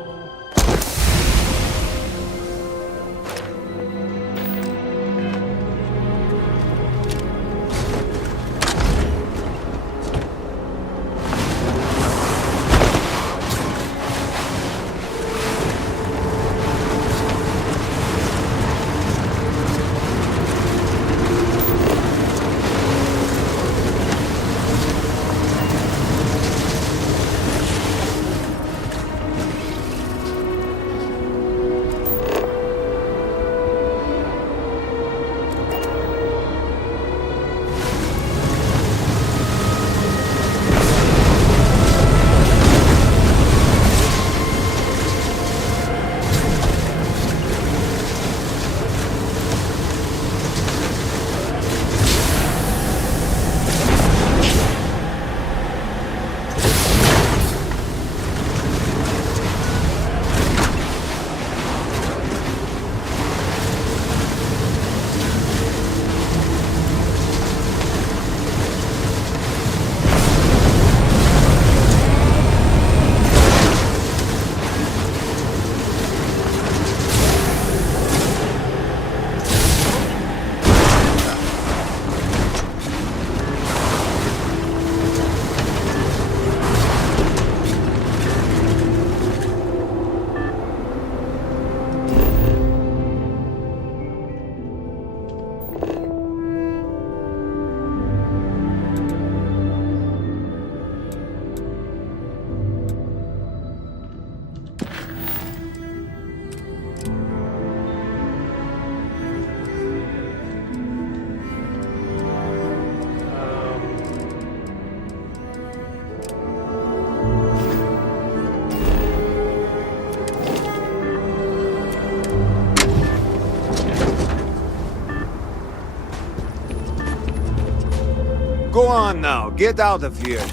Go on now, get out of here.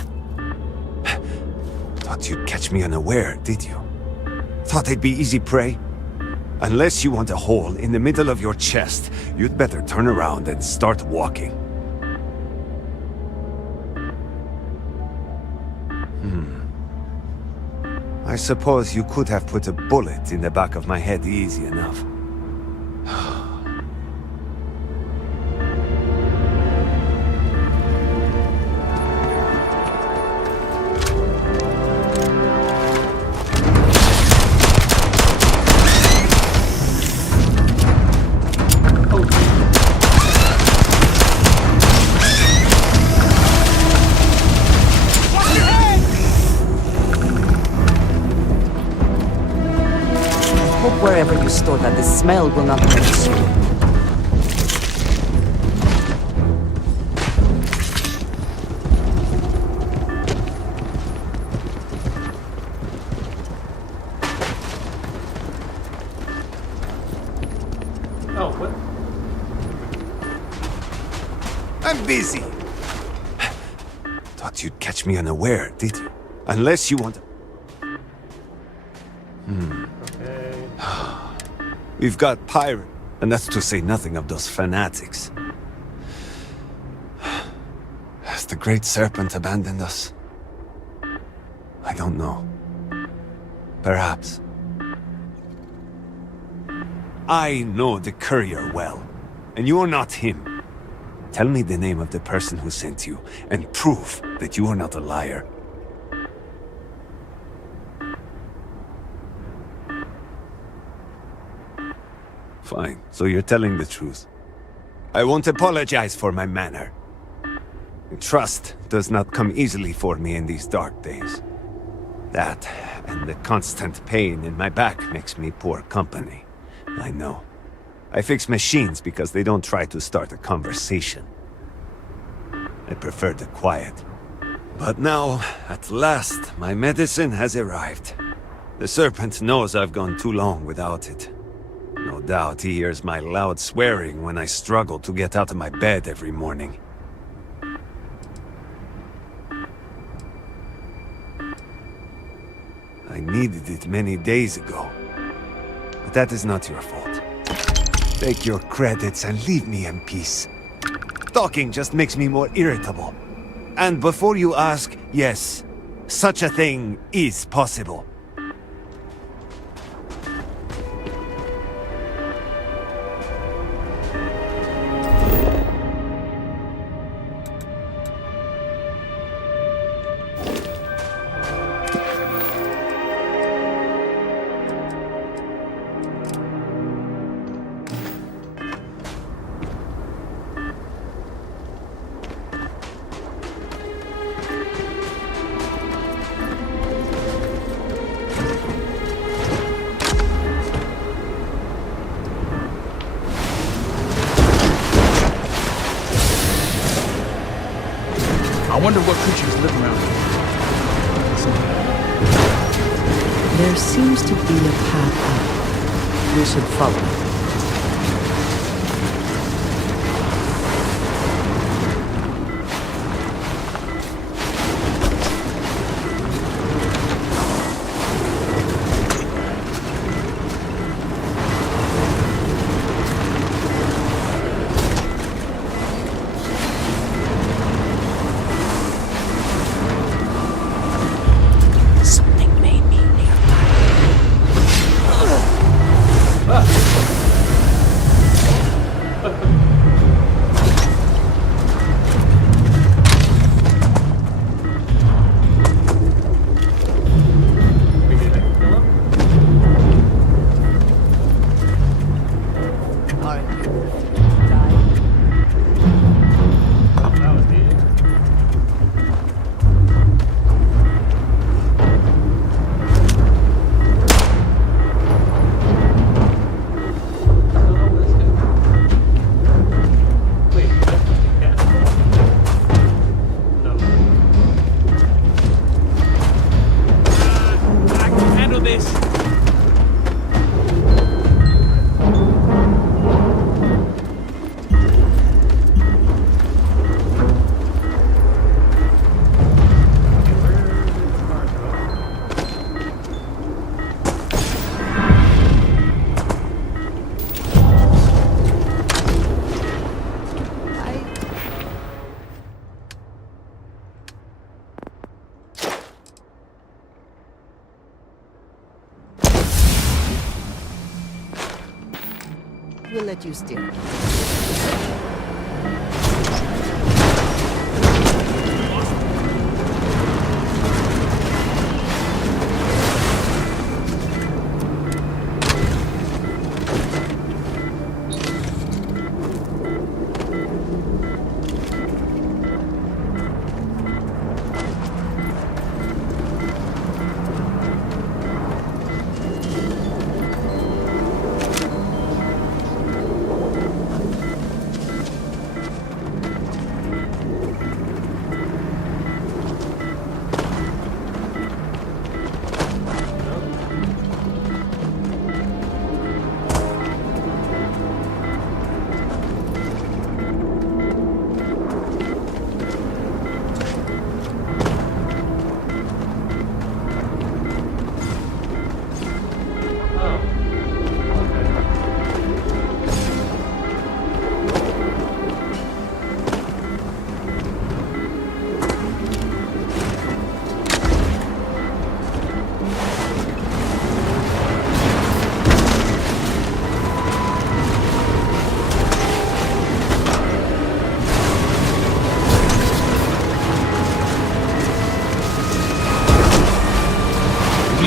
Thought you'd catch me unaware, did you? Thought I'd be easy prey? Unless you want a hole in the middle of your chest, you'd better turn around and start walking. I suppose you could have put a bullet in the back of my head easy enough. Wherever you store that, the smell will not notice you. Oh, what? I'm busy. Thought you'd catch me unaware, did you? Unless you want... We've got pirate, and that's to say nothing of those fanatics. Has the Great Serpent abandoned us? I don't know. Perhaps. I know the courier well, and you are not him. Tell me the name of the person who sent you, and prove that you are not a liar. Fine, so you're telling the truth. I won't apologize for my manner. Trust does not come easily for me in these dark days. That, and the constant pain in my back makes me poor company. I know. I fix machines because they don't try to start a conversation. I prefer the quiet. But now, at last, my medicine has arrived. The Serpent knows I've gone too long without it. No doubt he hears my loud swearing when I struggle to get out of my bed every morning. I needed it many days ago. But that is not your fault. Take your credits and leave me in peace. Talking just makes me more irritable. And before you ask, yes, such a thing is possible. I wonder what creatures live around here. There seems to be a path out. We should follow it. we'll let you steer.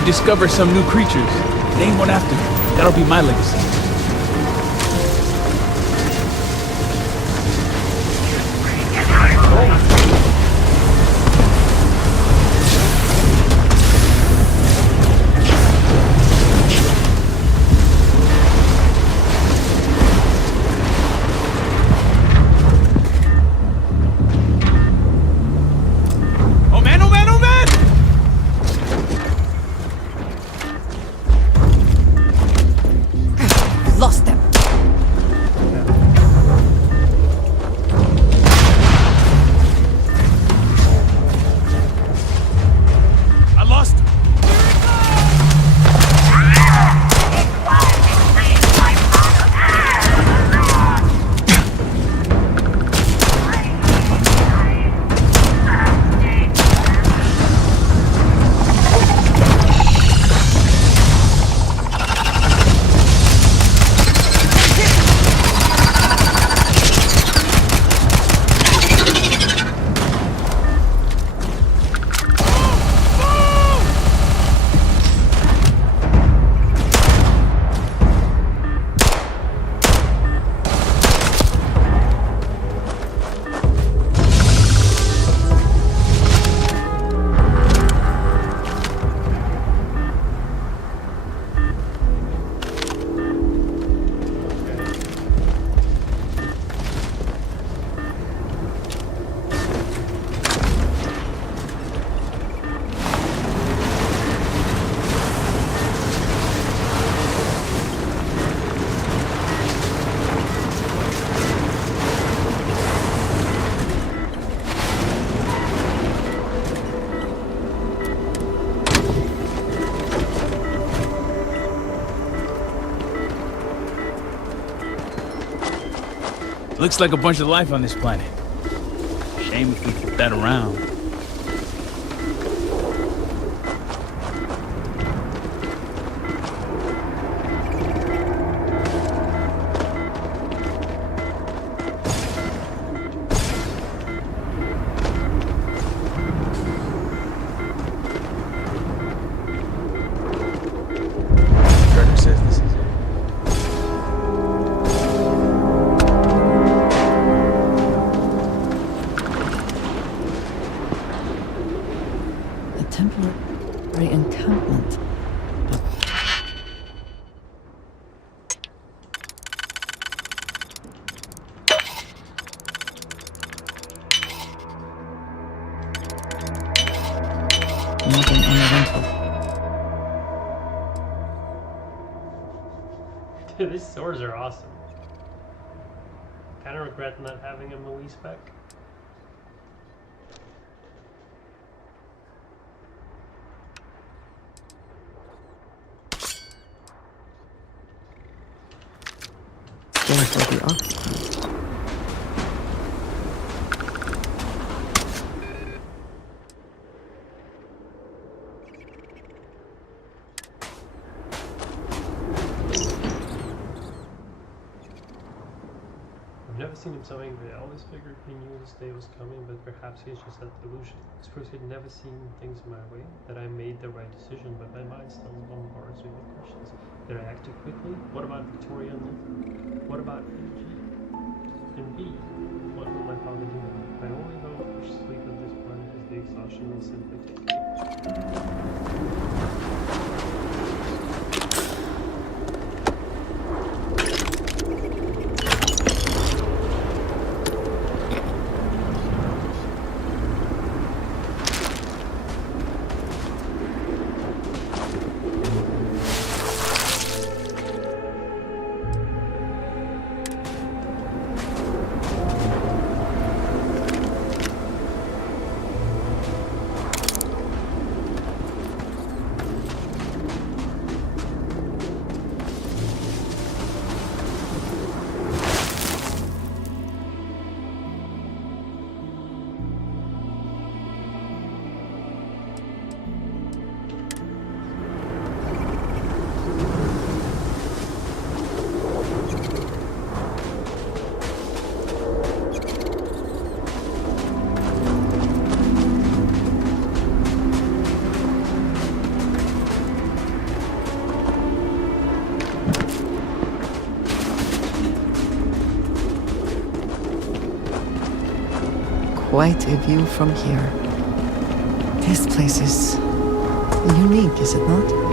Discover some new creatures. Name one after me. That'll be my legacy. Lost them. I lost him. Looks like a bunch of life on this planet. Shame if we keep that around. Trevor says this is it. Temporary encampment. Nothing uneventful. Dude, these swords are awesome. Kind of regret not having a Moe spec. For the occupants. seen him so angry. I always figured he knew this day was coming, but perhaps he's just had delusion. I suppose he'd never seen things my way, that I made the right decision, but my mind still bombards me with questions. Did I act too quickly? What about Victoria and Luther? What about energy? And B, what will my father do? My only hope for sleep at this point is the exhaustion will simply take me. Quite a view from here. This place is unique, is it not?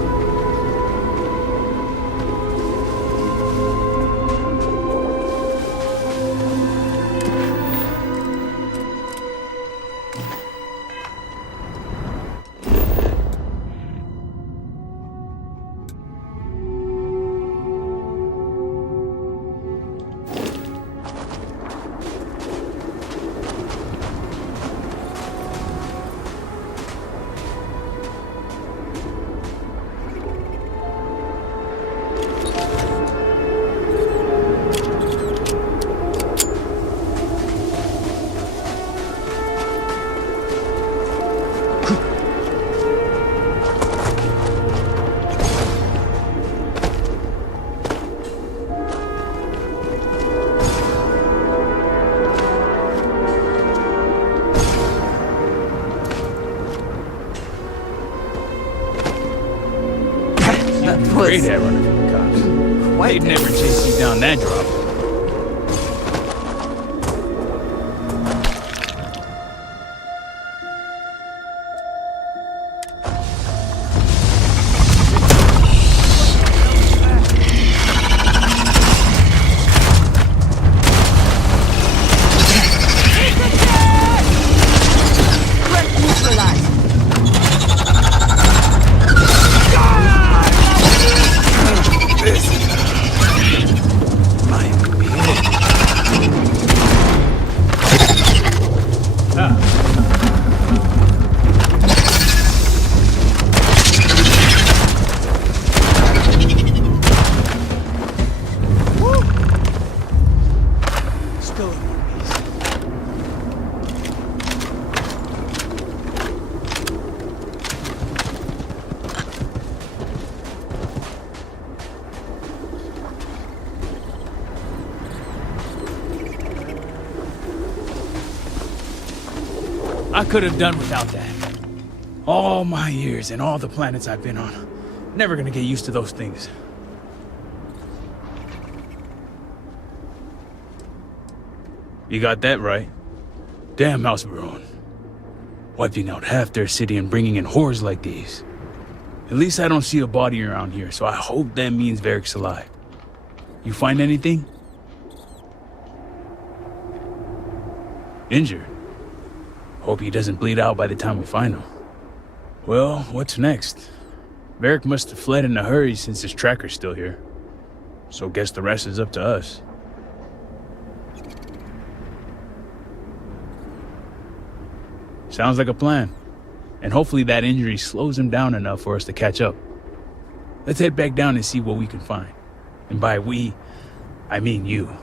Great at running from the cops. They'd never chase you down that drop. I could have done without that. All my years and all the planets I've been on. Never gonna get used to those things. You got that right. Damn Houseburn. Wiping out half their city and bringing in horrors like these. At least I don't see a body around here, so I hope that means Varric's alive. You find anything? Injured? Hope he doesn't bleed out by the time we find him. Well, what's next? Varric must have fled in a hurry since his tracker's still here. So guess the rest is up to us. Sounds like a plan. And hopefully that injury slows him down enough for us to catch up. Let's head back down and see what we can find. And by we, I mean you.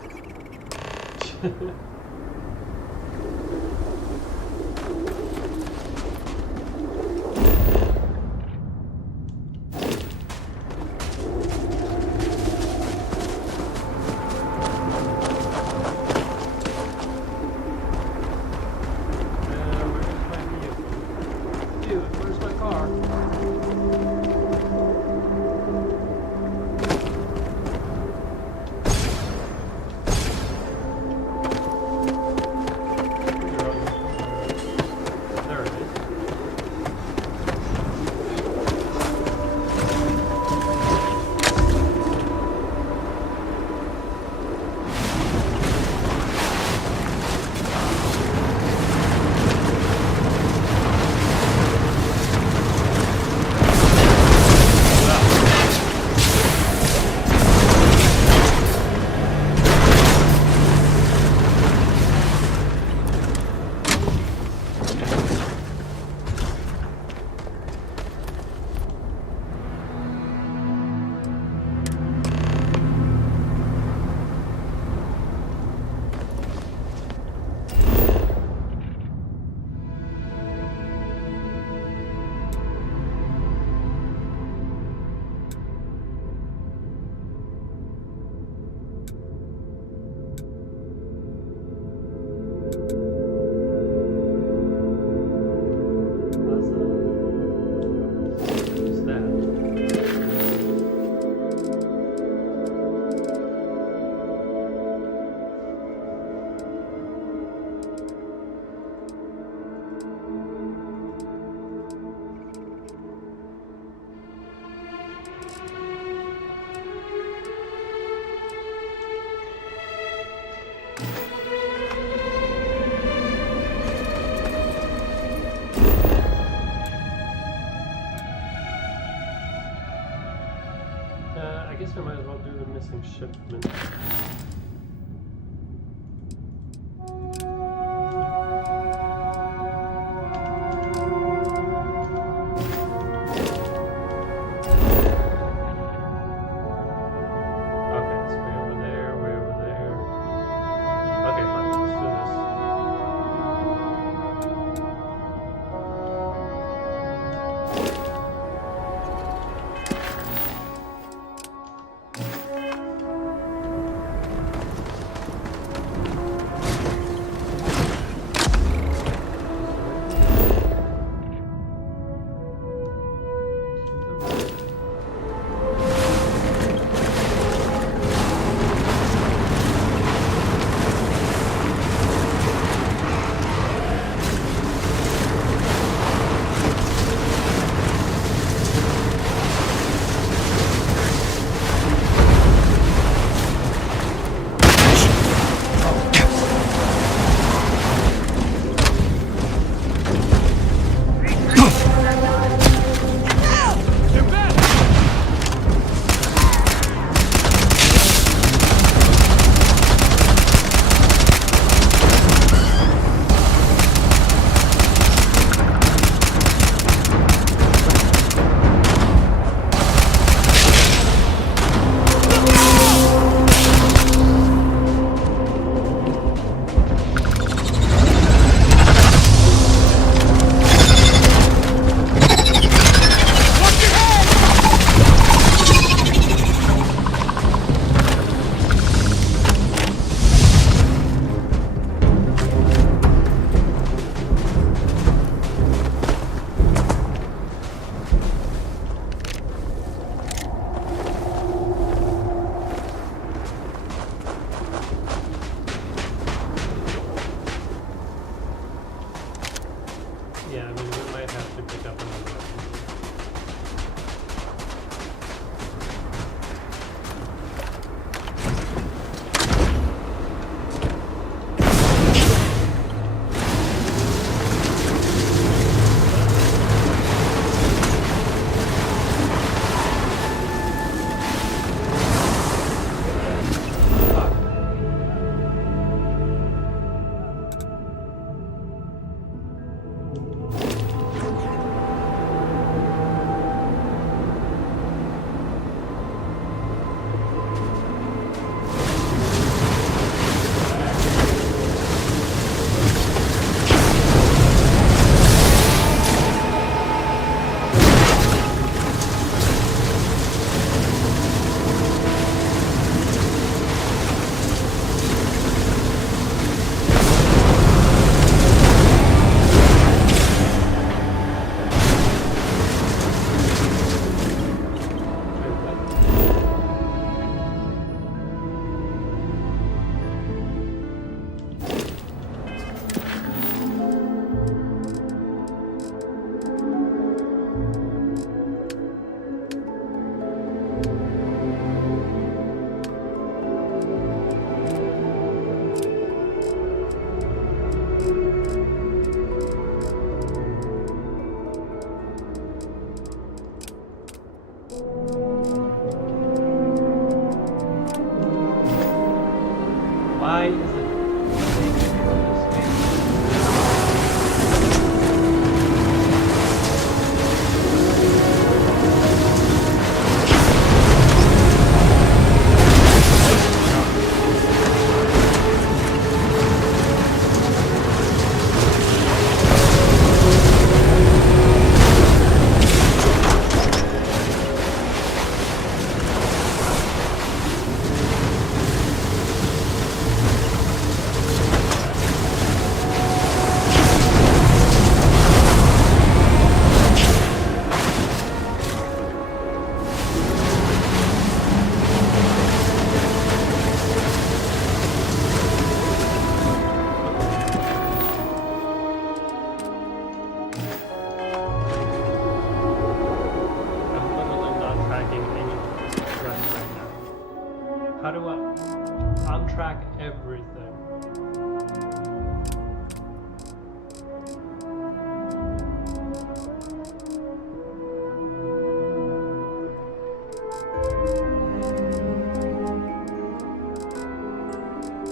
I guess we might as well do the missing shipment.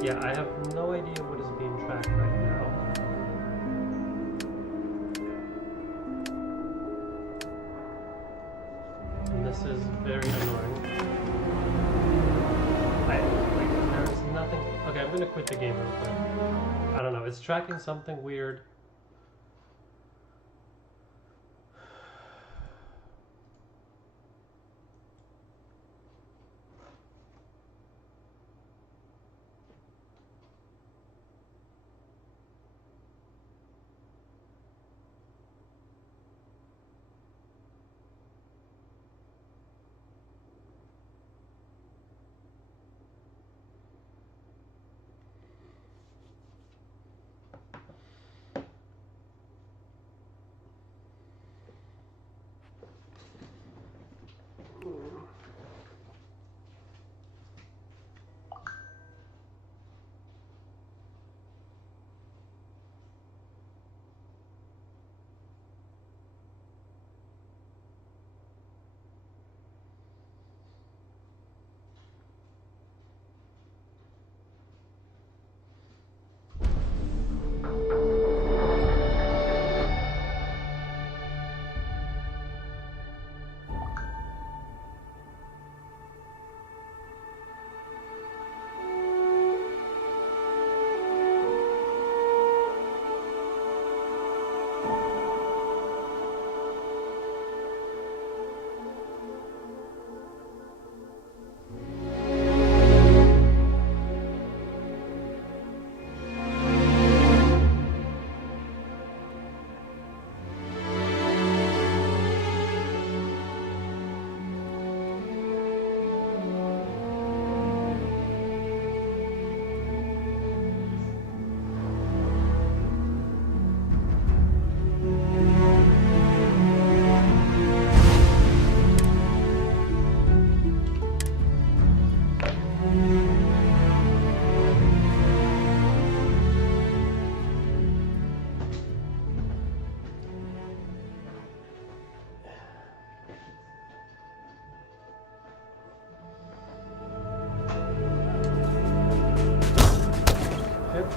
Yeah, I have no idea what is being tracked right now. And this is very annoying. There's nothing. Okay, I'm gonna quit the game real quick. I don't know, it's tracking something weird.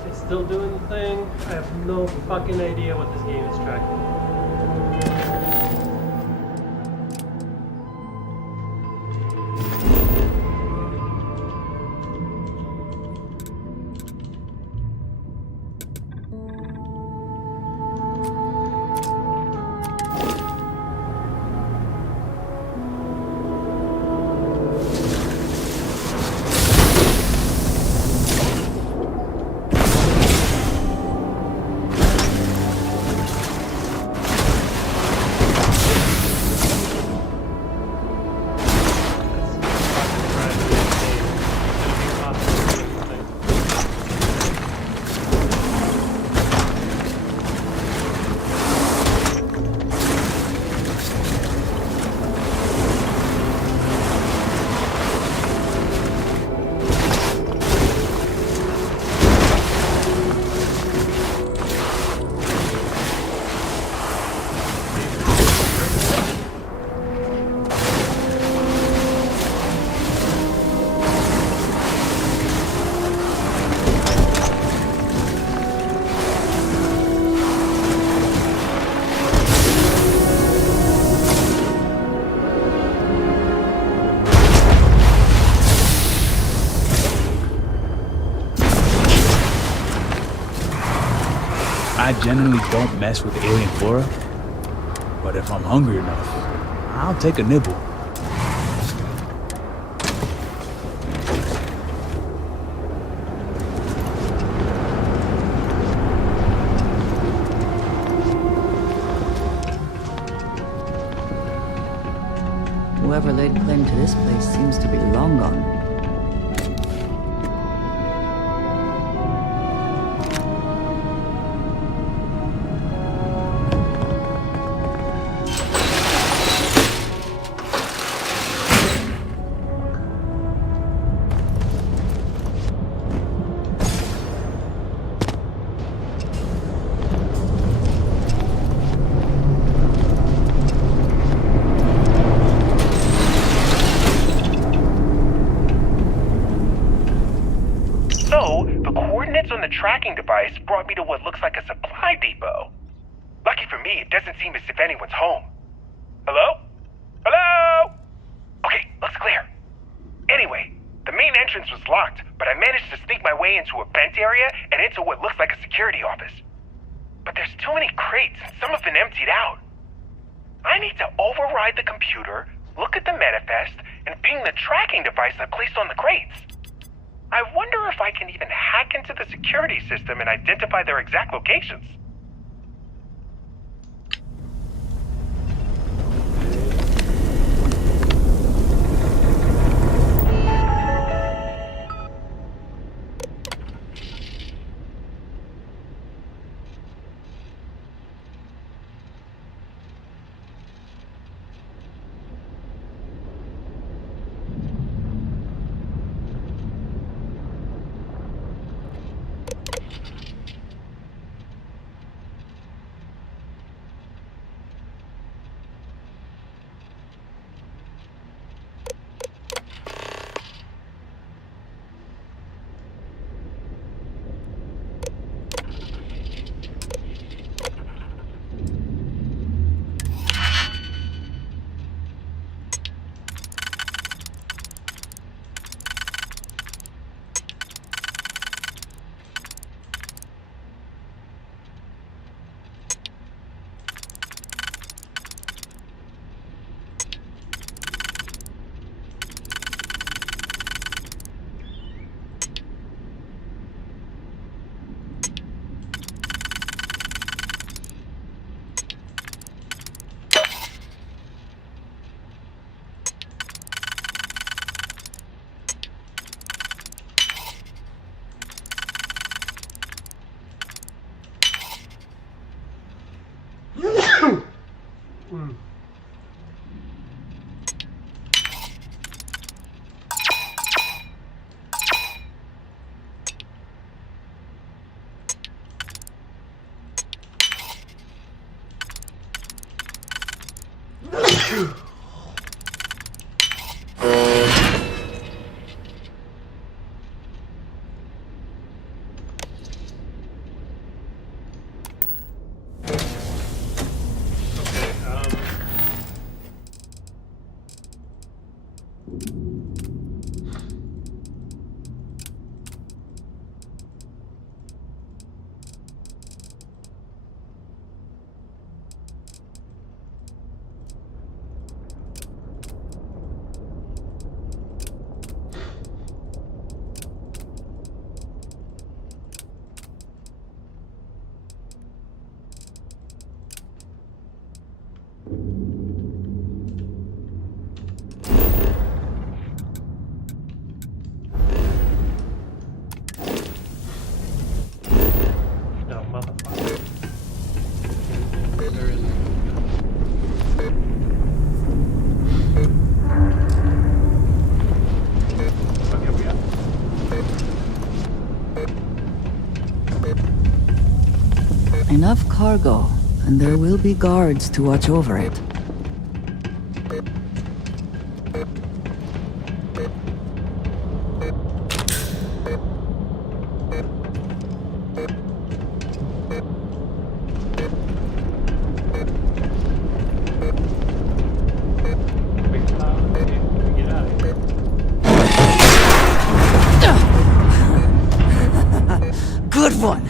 It's still doing the thing. I have no fucking idea what this game is tracking. I generally don't mess with alien flora, but if I'm hungry enough, I'll take a nibble. Whoever laid claim to this place seems to be long gone. the tracking device brought me to what looks like a supply depot. Lucky for me, it doesn't seem as if anyone's home. Hello? Hello? Okay, looks clear. Anyway, the main entrance was locked, but I managed to sneak my way into a vent area and into what looks like a security office. But there's too many crates, and some have been emptied out. I need to override the computer, look at the manifest, and ping the tracking device I placed on the crates. I wonder if I can even hack into the security system and identify their exact locations. Enough cargo, and there will be guards to watch over it. Good one!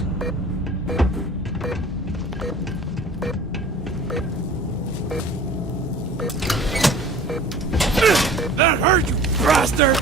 That hurt, you bastard!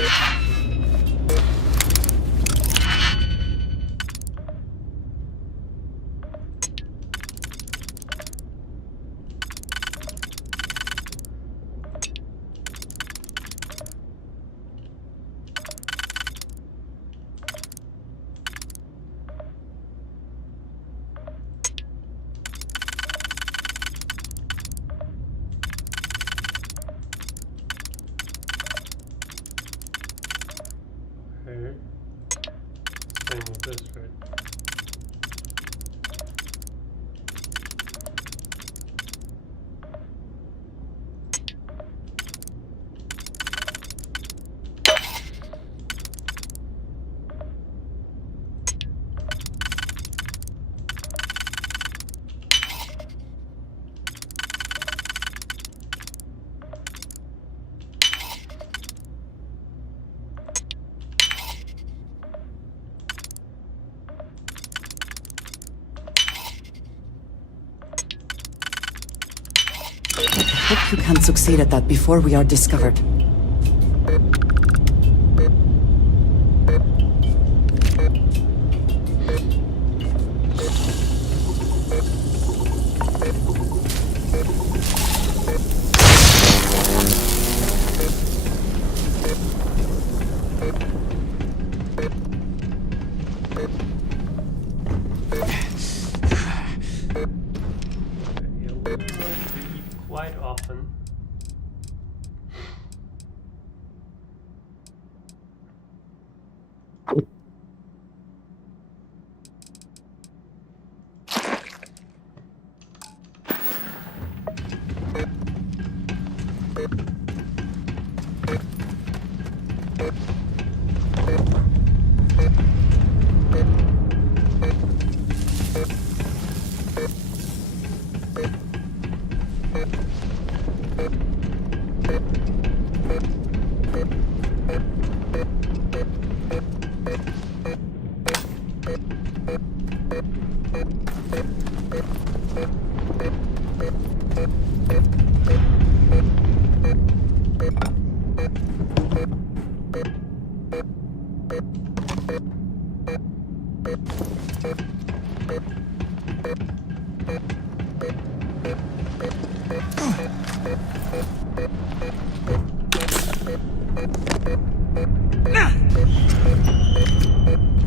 Okay. Same with this, right? Hope you can succeed at that before we are discovered. Quite often.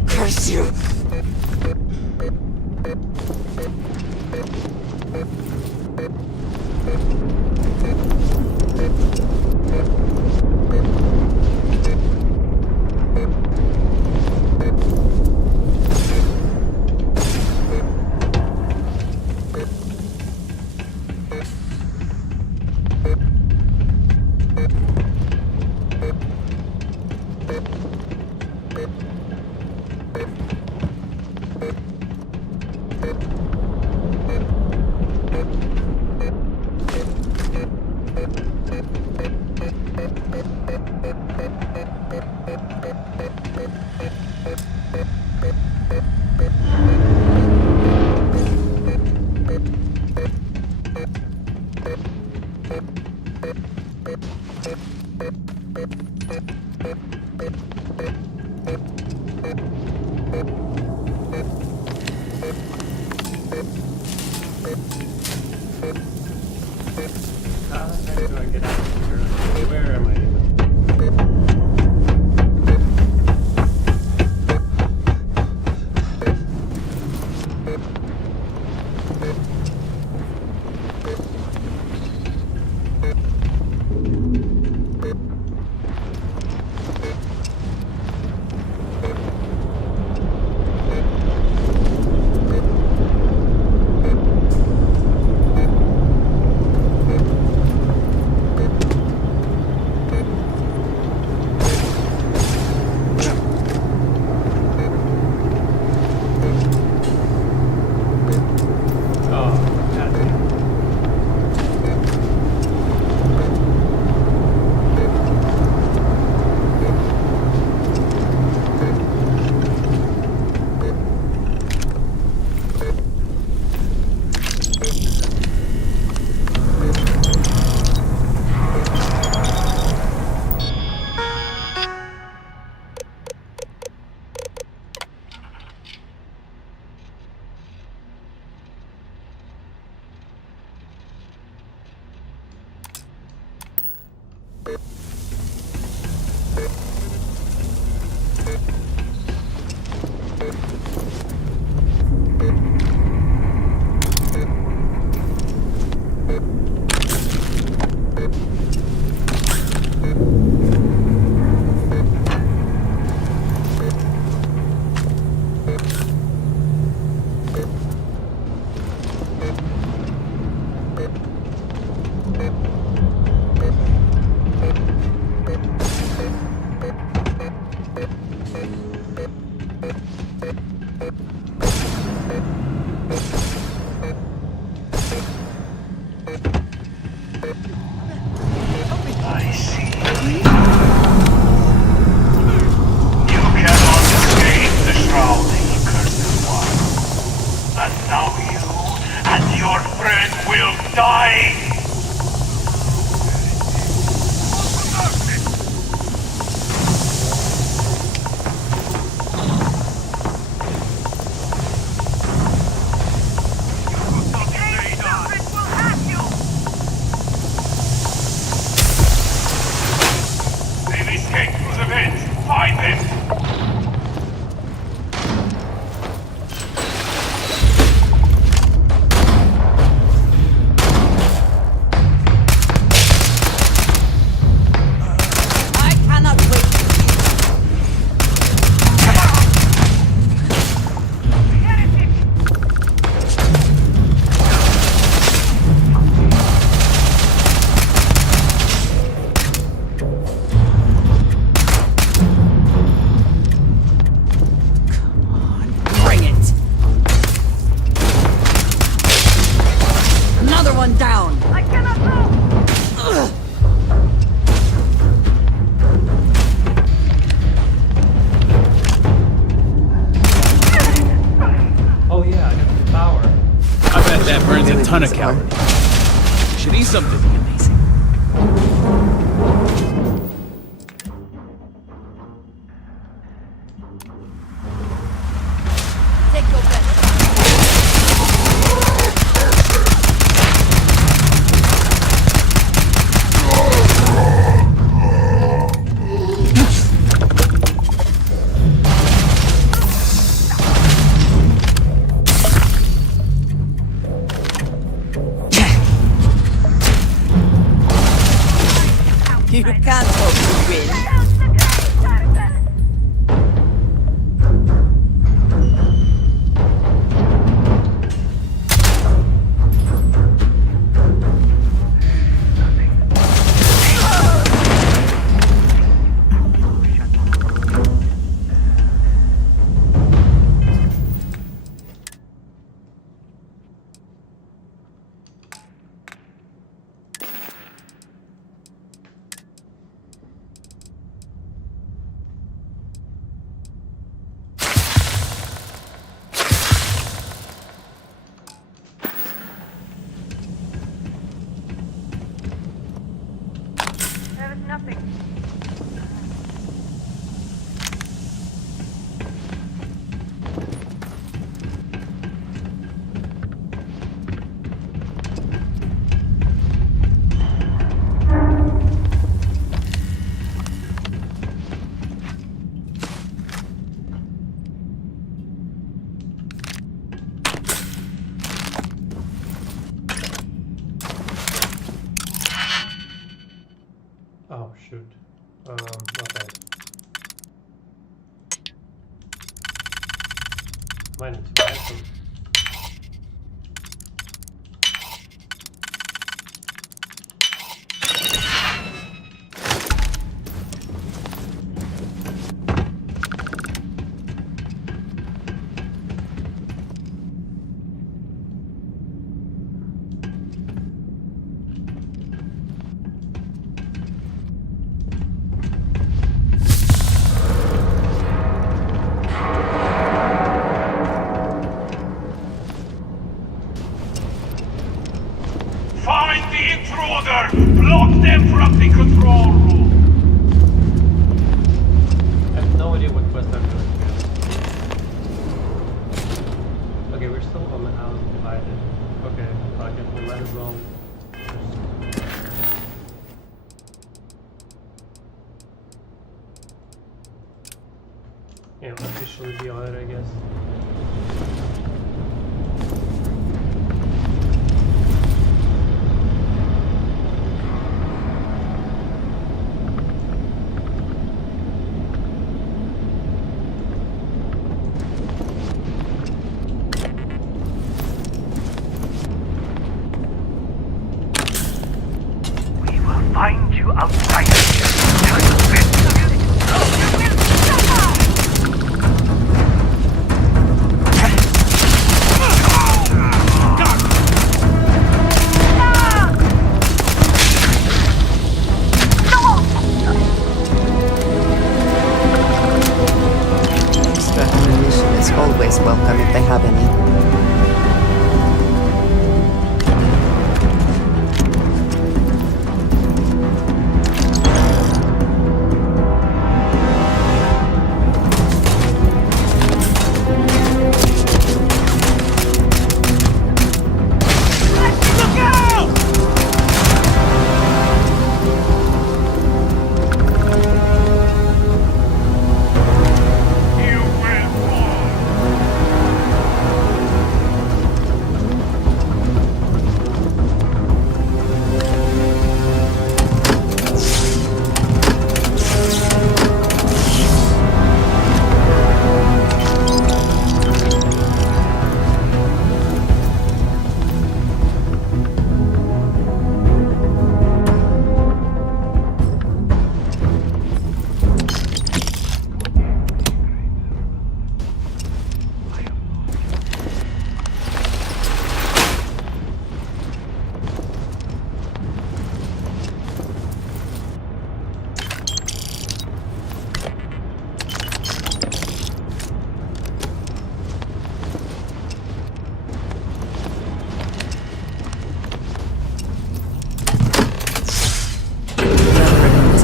Curse you! How the heck do I get out of here? Where am I even? Ton of calories. You should eat something. Take your best. You can't hope to win. Oh shoot. Okay. Might need to buy some. Find the intruder! Block them from the control room! I have no idea what quest I'm doing here. Okay, we're still on the house divided. Okay, I guess we might as well. officially be on it, I guess. Find you outside of here. To the best of your... Extra ammunition is always welcome if they have any.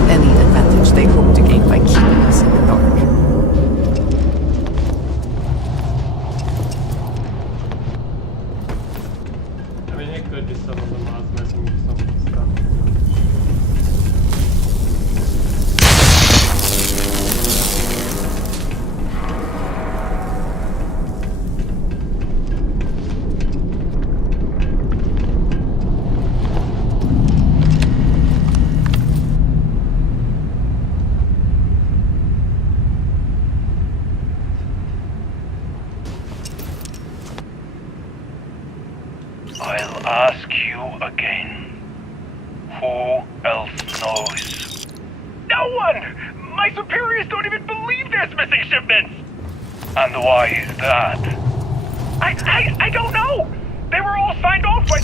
Any advantage they hope to gain by keeping us in the dark. I mean, it could be some of the mods messing with some of the stuff. I'll ask you again. Who else knows? No one! My superiors don't even believe there's missing shipments! And why is that? I don't know! They were all signed off by...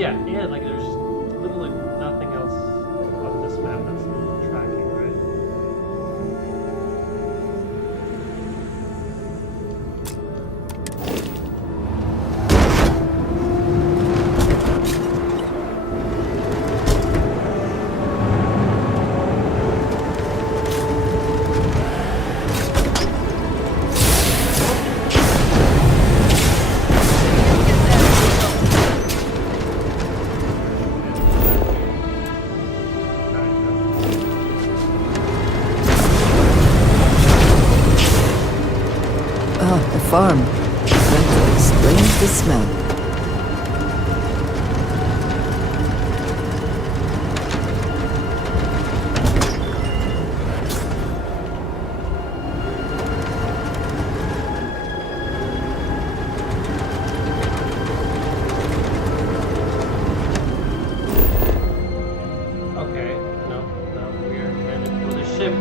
Yeah, like there's literally nothing else on this map that's tracking, right? Farm. That explains the smell. Okay, no, we're headed for the ship.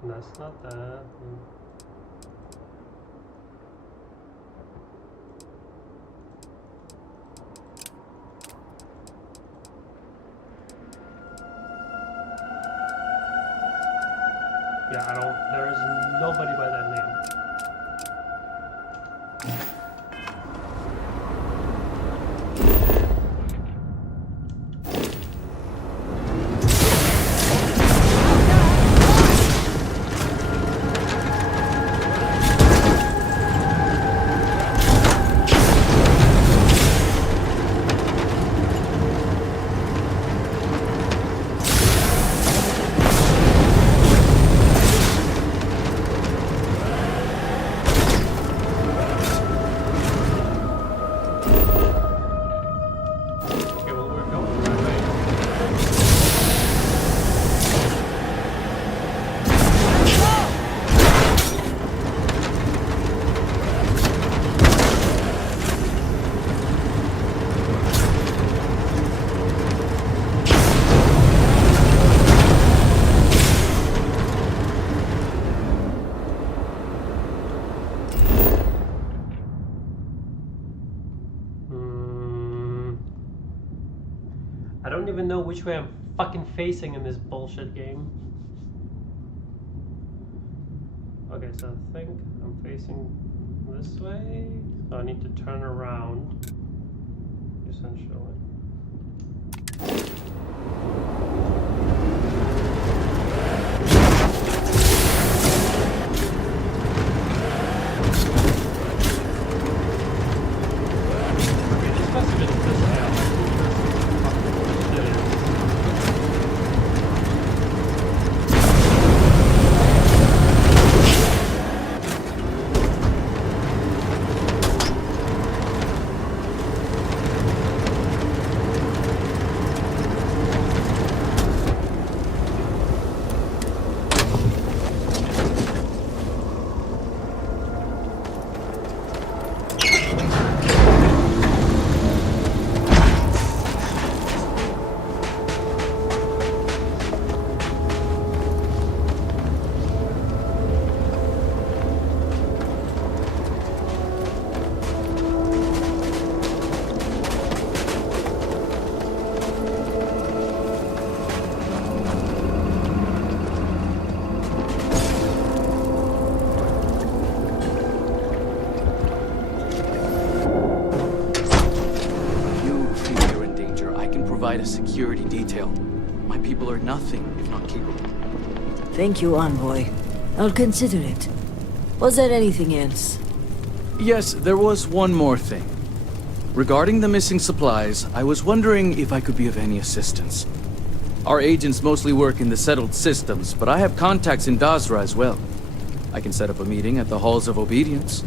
That's not that. Yeah, there is nobody by that name. I don't even know which way I'm fucking facing in this bullshit game. Okay, so I think I'm facing this way. So I need to turn around, essentially. provide a security detail. My people are nothing if not capable. Thank you, Envoy. I'll consider it. Was there anything else? Yes, there was one more thing. Regarding the missing supplies, I was wondering if I could be of any assistance. Our agents mostly work in the settled systems, but I have contacts in Dazra as well. I can set up a meeting at the Halls of Obedience.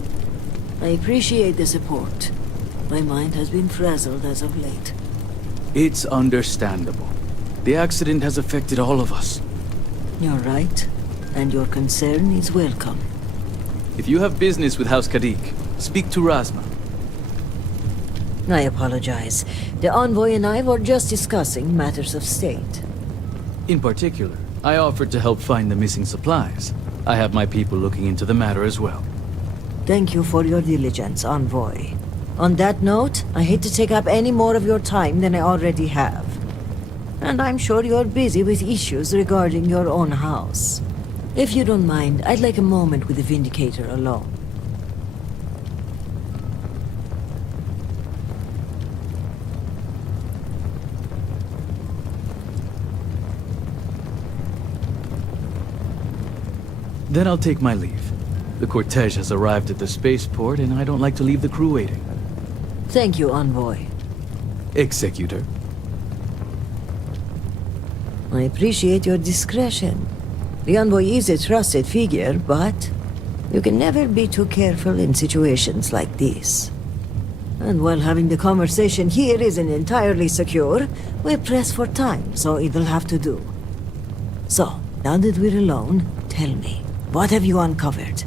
I appreciate the support. My mind has been frazzled as of late. It's understandable. The accident has affected all of us. You're right, and your concern is welcome. If you have business with House Kadik, speak to Razma. I apologize. The Envoy and I were just discussing matters of state. In particular, I offered to help find the missing supplies. I have my people looking into the matter as well. Thank you for your diligence, Envoy. On that note, I hate to take up any more of your time than I already have. And I'm sure you're busy with issues regarding your own house. If you don't mind, I'd like a moment with the Vindicator alone. Then I'll take my leave. The cortege has arrived at the spaceport, and I don't like to leave the crew waiting. Thank you, Envoy. Executor. I appreciate your discretion. The Envoy is a trusted figure, but you can never be too careful in situations like this. And while having the conversation here isn't entirely secure, we're pressed for time, so it'll have to do. So, now that we're alone, tell me, what have you uncovered?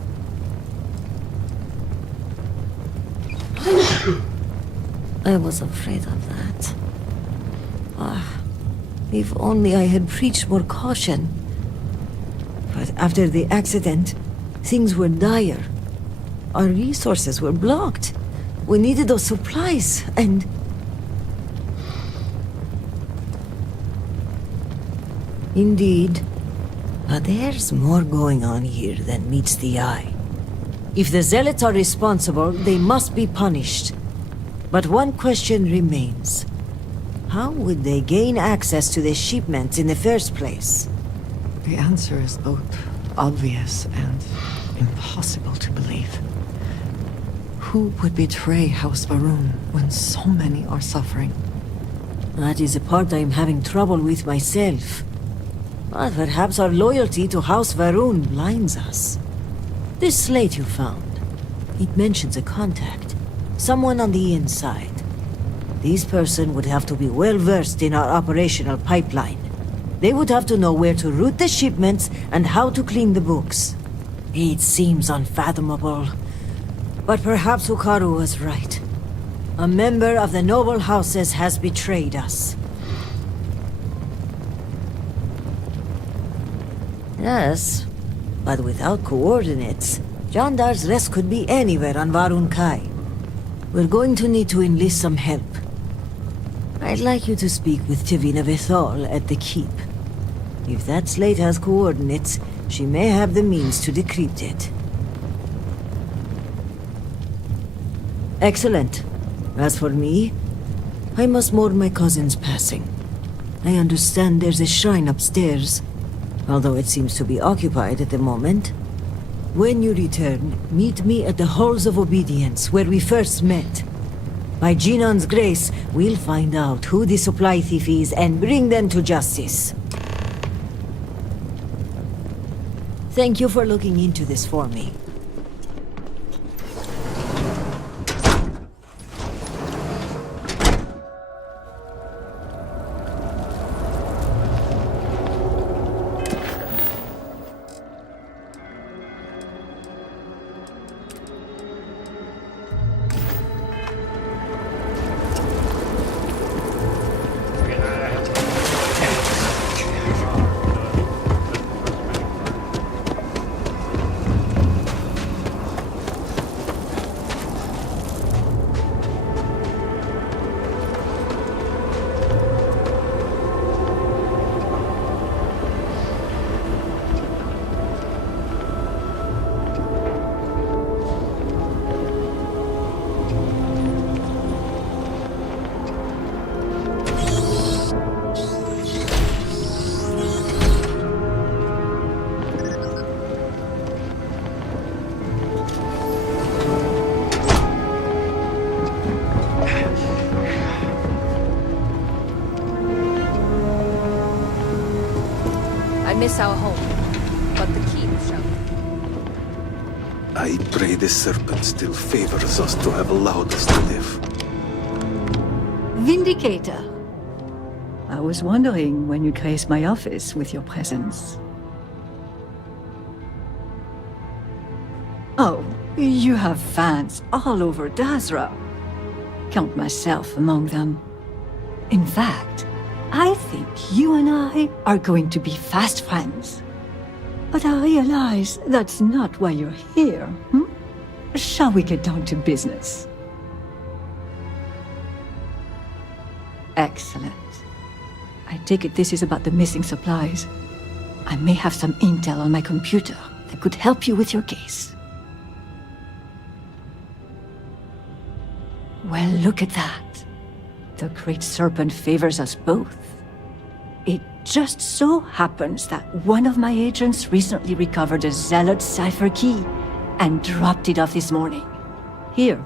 I was afraid of that. If only I had preached more caution. But after the accident, things were dire. Our resources were blocked. We needed those supplies, and... Indeed. But there's more going on here than meets the eye. If the Zealots are responsible, they must be punished. But one question remains. How would they gain access to the shipments in the first place? The answer is both obvious and impossible to believe. Who would betray House Varun when so many are suffering? That is a part I'm having trouble with myself. But perhaps our loyalty to House Varun blinds us. This slate you found, it mentions a contact. Someone on the inside. This person would have to be well versed in our operational pipeline. They would have to know where to route the shipments and how to clean the books. It seems unfathomable. But perhaps Ukaru was right. A member of the noble houses has betrayed us. Yes, but without coordinates, Jandar's rest could be anywhere on Varun Kai. We're going to need to enlist some help. I'd like you to speak with Tivina Vethal at the Keep. If that slate has coordinates, she may have the means to decrypt it. Excellent. As for me, I must mourn my cousin's passing. I understand there's a shrine upstairs, although it seems to be occupied at the moment. When you return, meet me at the Halls of Obedience, where we first met. By Jinon's grace, we'll find out who the supply thief is and bring them to justice. Thank you for looking into this for me. this our home, but the keep shall. I pray the serpent still favors us to have allowed us to live. Vindicator. I was wondering when you graced my office with your presence. Oh, you have fans all over Dazra. Count myself among them. In fact, I think you and I are going to be fast friends. But I realize that's not why you're here, hmm? Shall we get down to business? Excellent. I take it this is about the missing supplies. I may have some intel on my computer that could help you with your case. Well, look at that. The Great Serpent favors us both. It just so happens that one of my agents recently recovered a Zealot cipher key and dropped it off this morning. Here,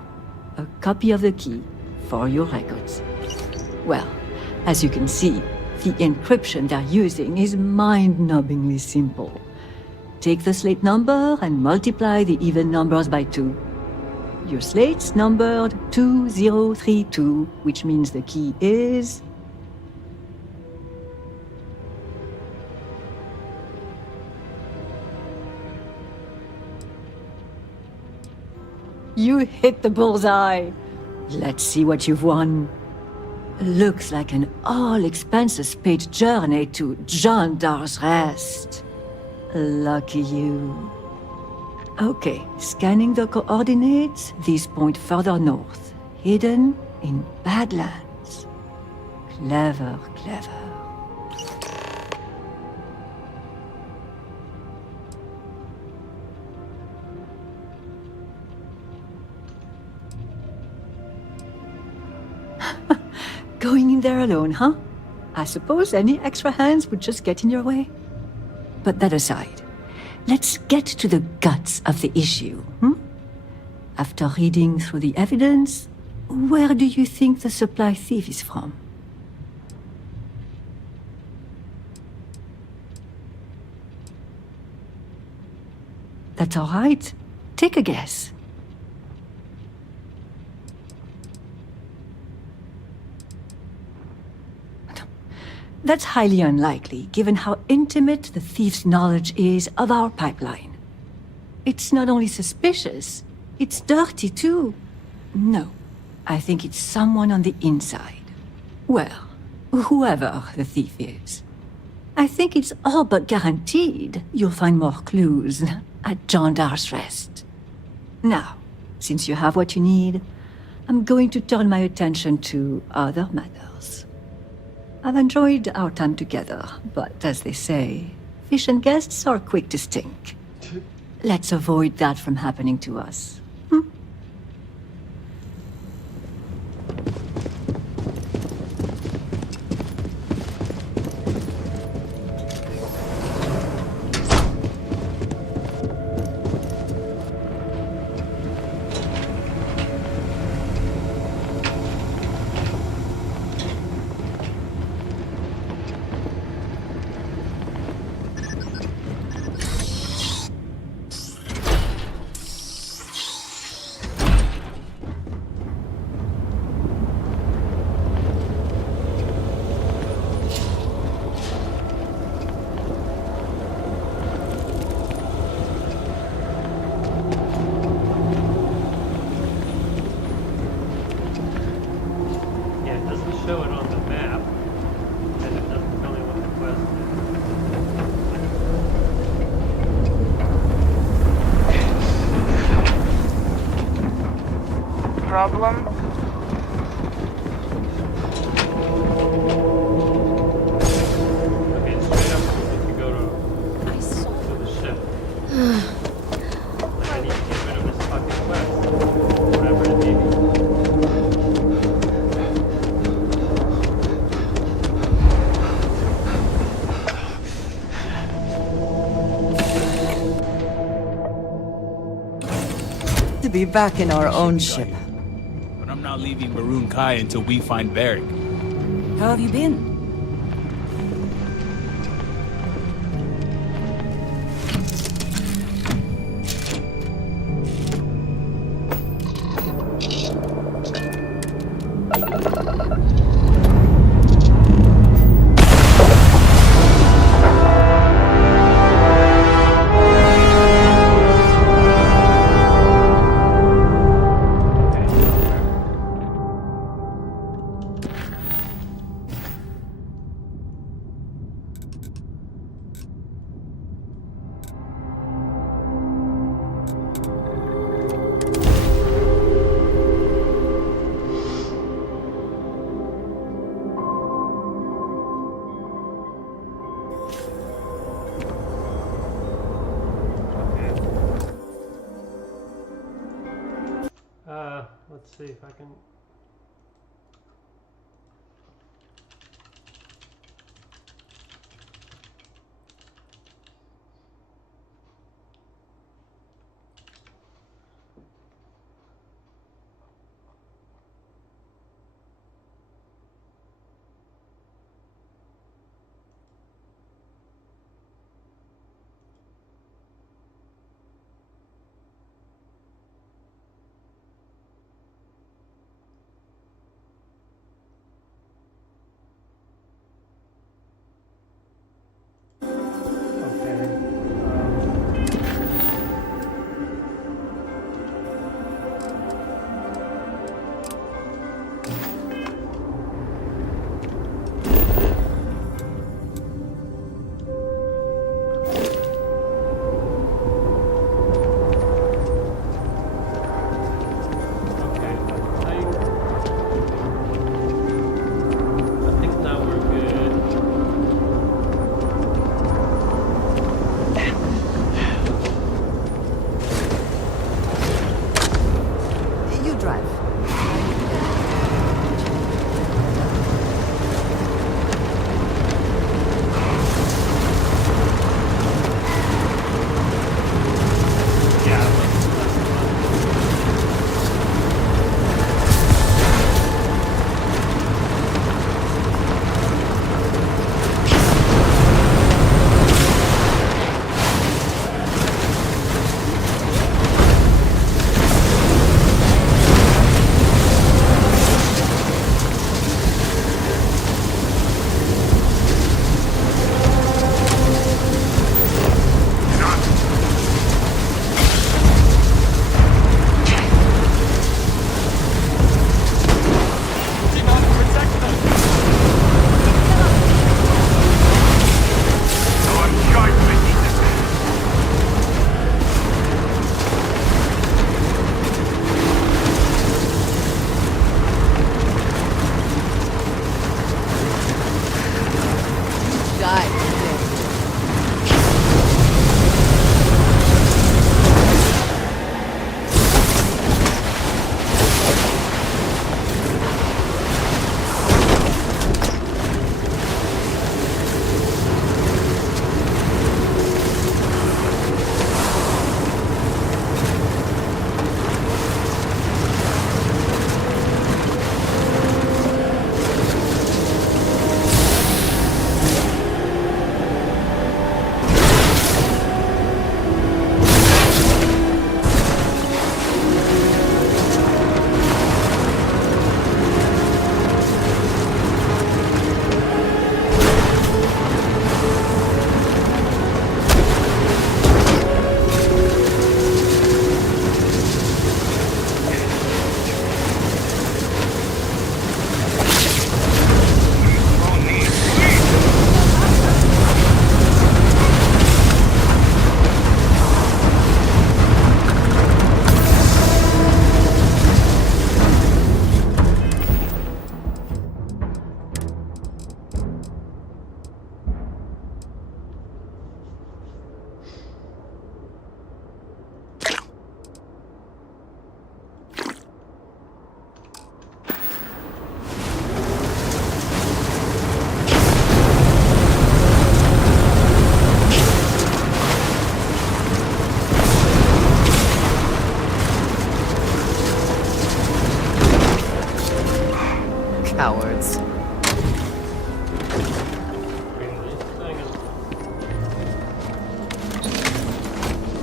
a copy of the key for your records. Well, as you can see, the encryption they're using is mind-numbingly simple. Take the slate number and multiply the even numbers by 2. Your slate's numbered 2032, which means the key is... You hit the bullseye. Let's see what you've won. Looks like an all-expenses-paid journey to John Dar's Rest. Lucky you. Okay, scanning the coordinates, these point further north, hidden in Badlands. Clever, clever. Going in there alone, huh? I suppose any extra hands would just get in your way. But that aside, let's get to the guts of the issue, hmm? After reading through the evidence, where do you think the supply thief is from? That's all right. Take a guess. That's highly unlikely, given how intimate the thief's knowledge is of our pipeline. It's not only suspicious, it's dirty too. No, I think it's someone on the inside. Well, whoever the thief is. I think it's all but guaranteed you'll find more clues at John Dar's Rest. Now, since you have what you need, I'm going to turn my attention to other matters. I've enjoyed our time together, but as they say, fish and guests are quick to stink. Let's avoid that from happening to us. Problem? Okay, straight up we need to go to the ship. Like I need to get rid of this fucking quest. Whatever it may be. To be back in our own ship. But I'm not leaving Maroon Kai until we find Varric. How have you been? let's see if I can. Cowards.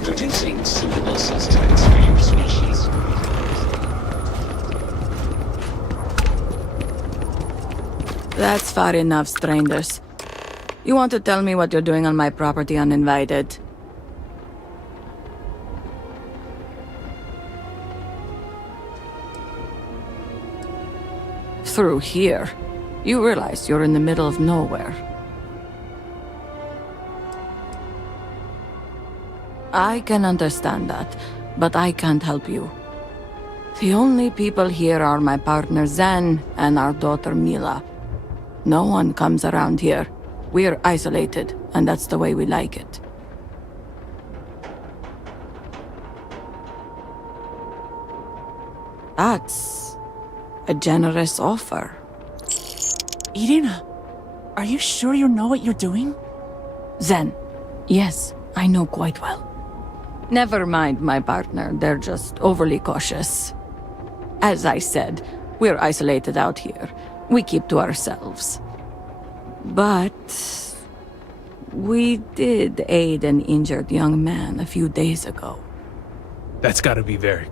Producing suitable sustenance for your species. That's far enough, strangers. You want to tell me what you're doing on my property uninvited? Through here. You realize you're in the middle of nowhere. I can understand that, but I can't help you. The only people here are my partner Zen and our daughter Mila. No one comes around here. We're isolated, and that's the way we like it. That's a generous offer. Irina, are you sure you know what you're doing? Zen, yes, I know quite well. Never mind my partner, they're just overly cautious. As I said, we're isolated out here. We keep to ourselves. But we did aid an injured young man a few days ago. That's gotta be Varric.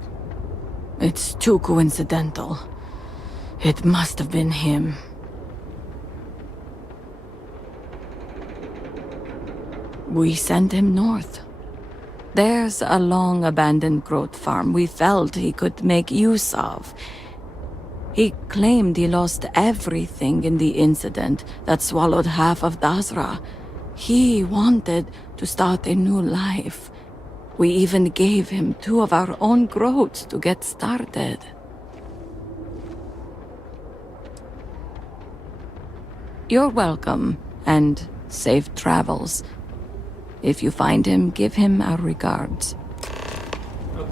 It's too coincidental. It must have been him. We sent him north. There's a long-abandoned growth farm we felt he could make use of. He claimed he lost everything in the incident that swallowed half of Dazra. He wanted to start a new life. We even gave him 2 of our own growths to get started. You're welcome, and safe travels. If you find him, give him our regards. Okay.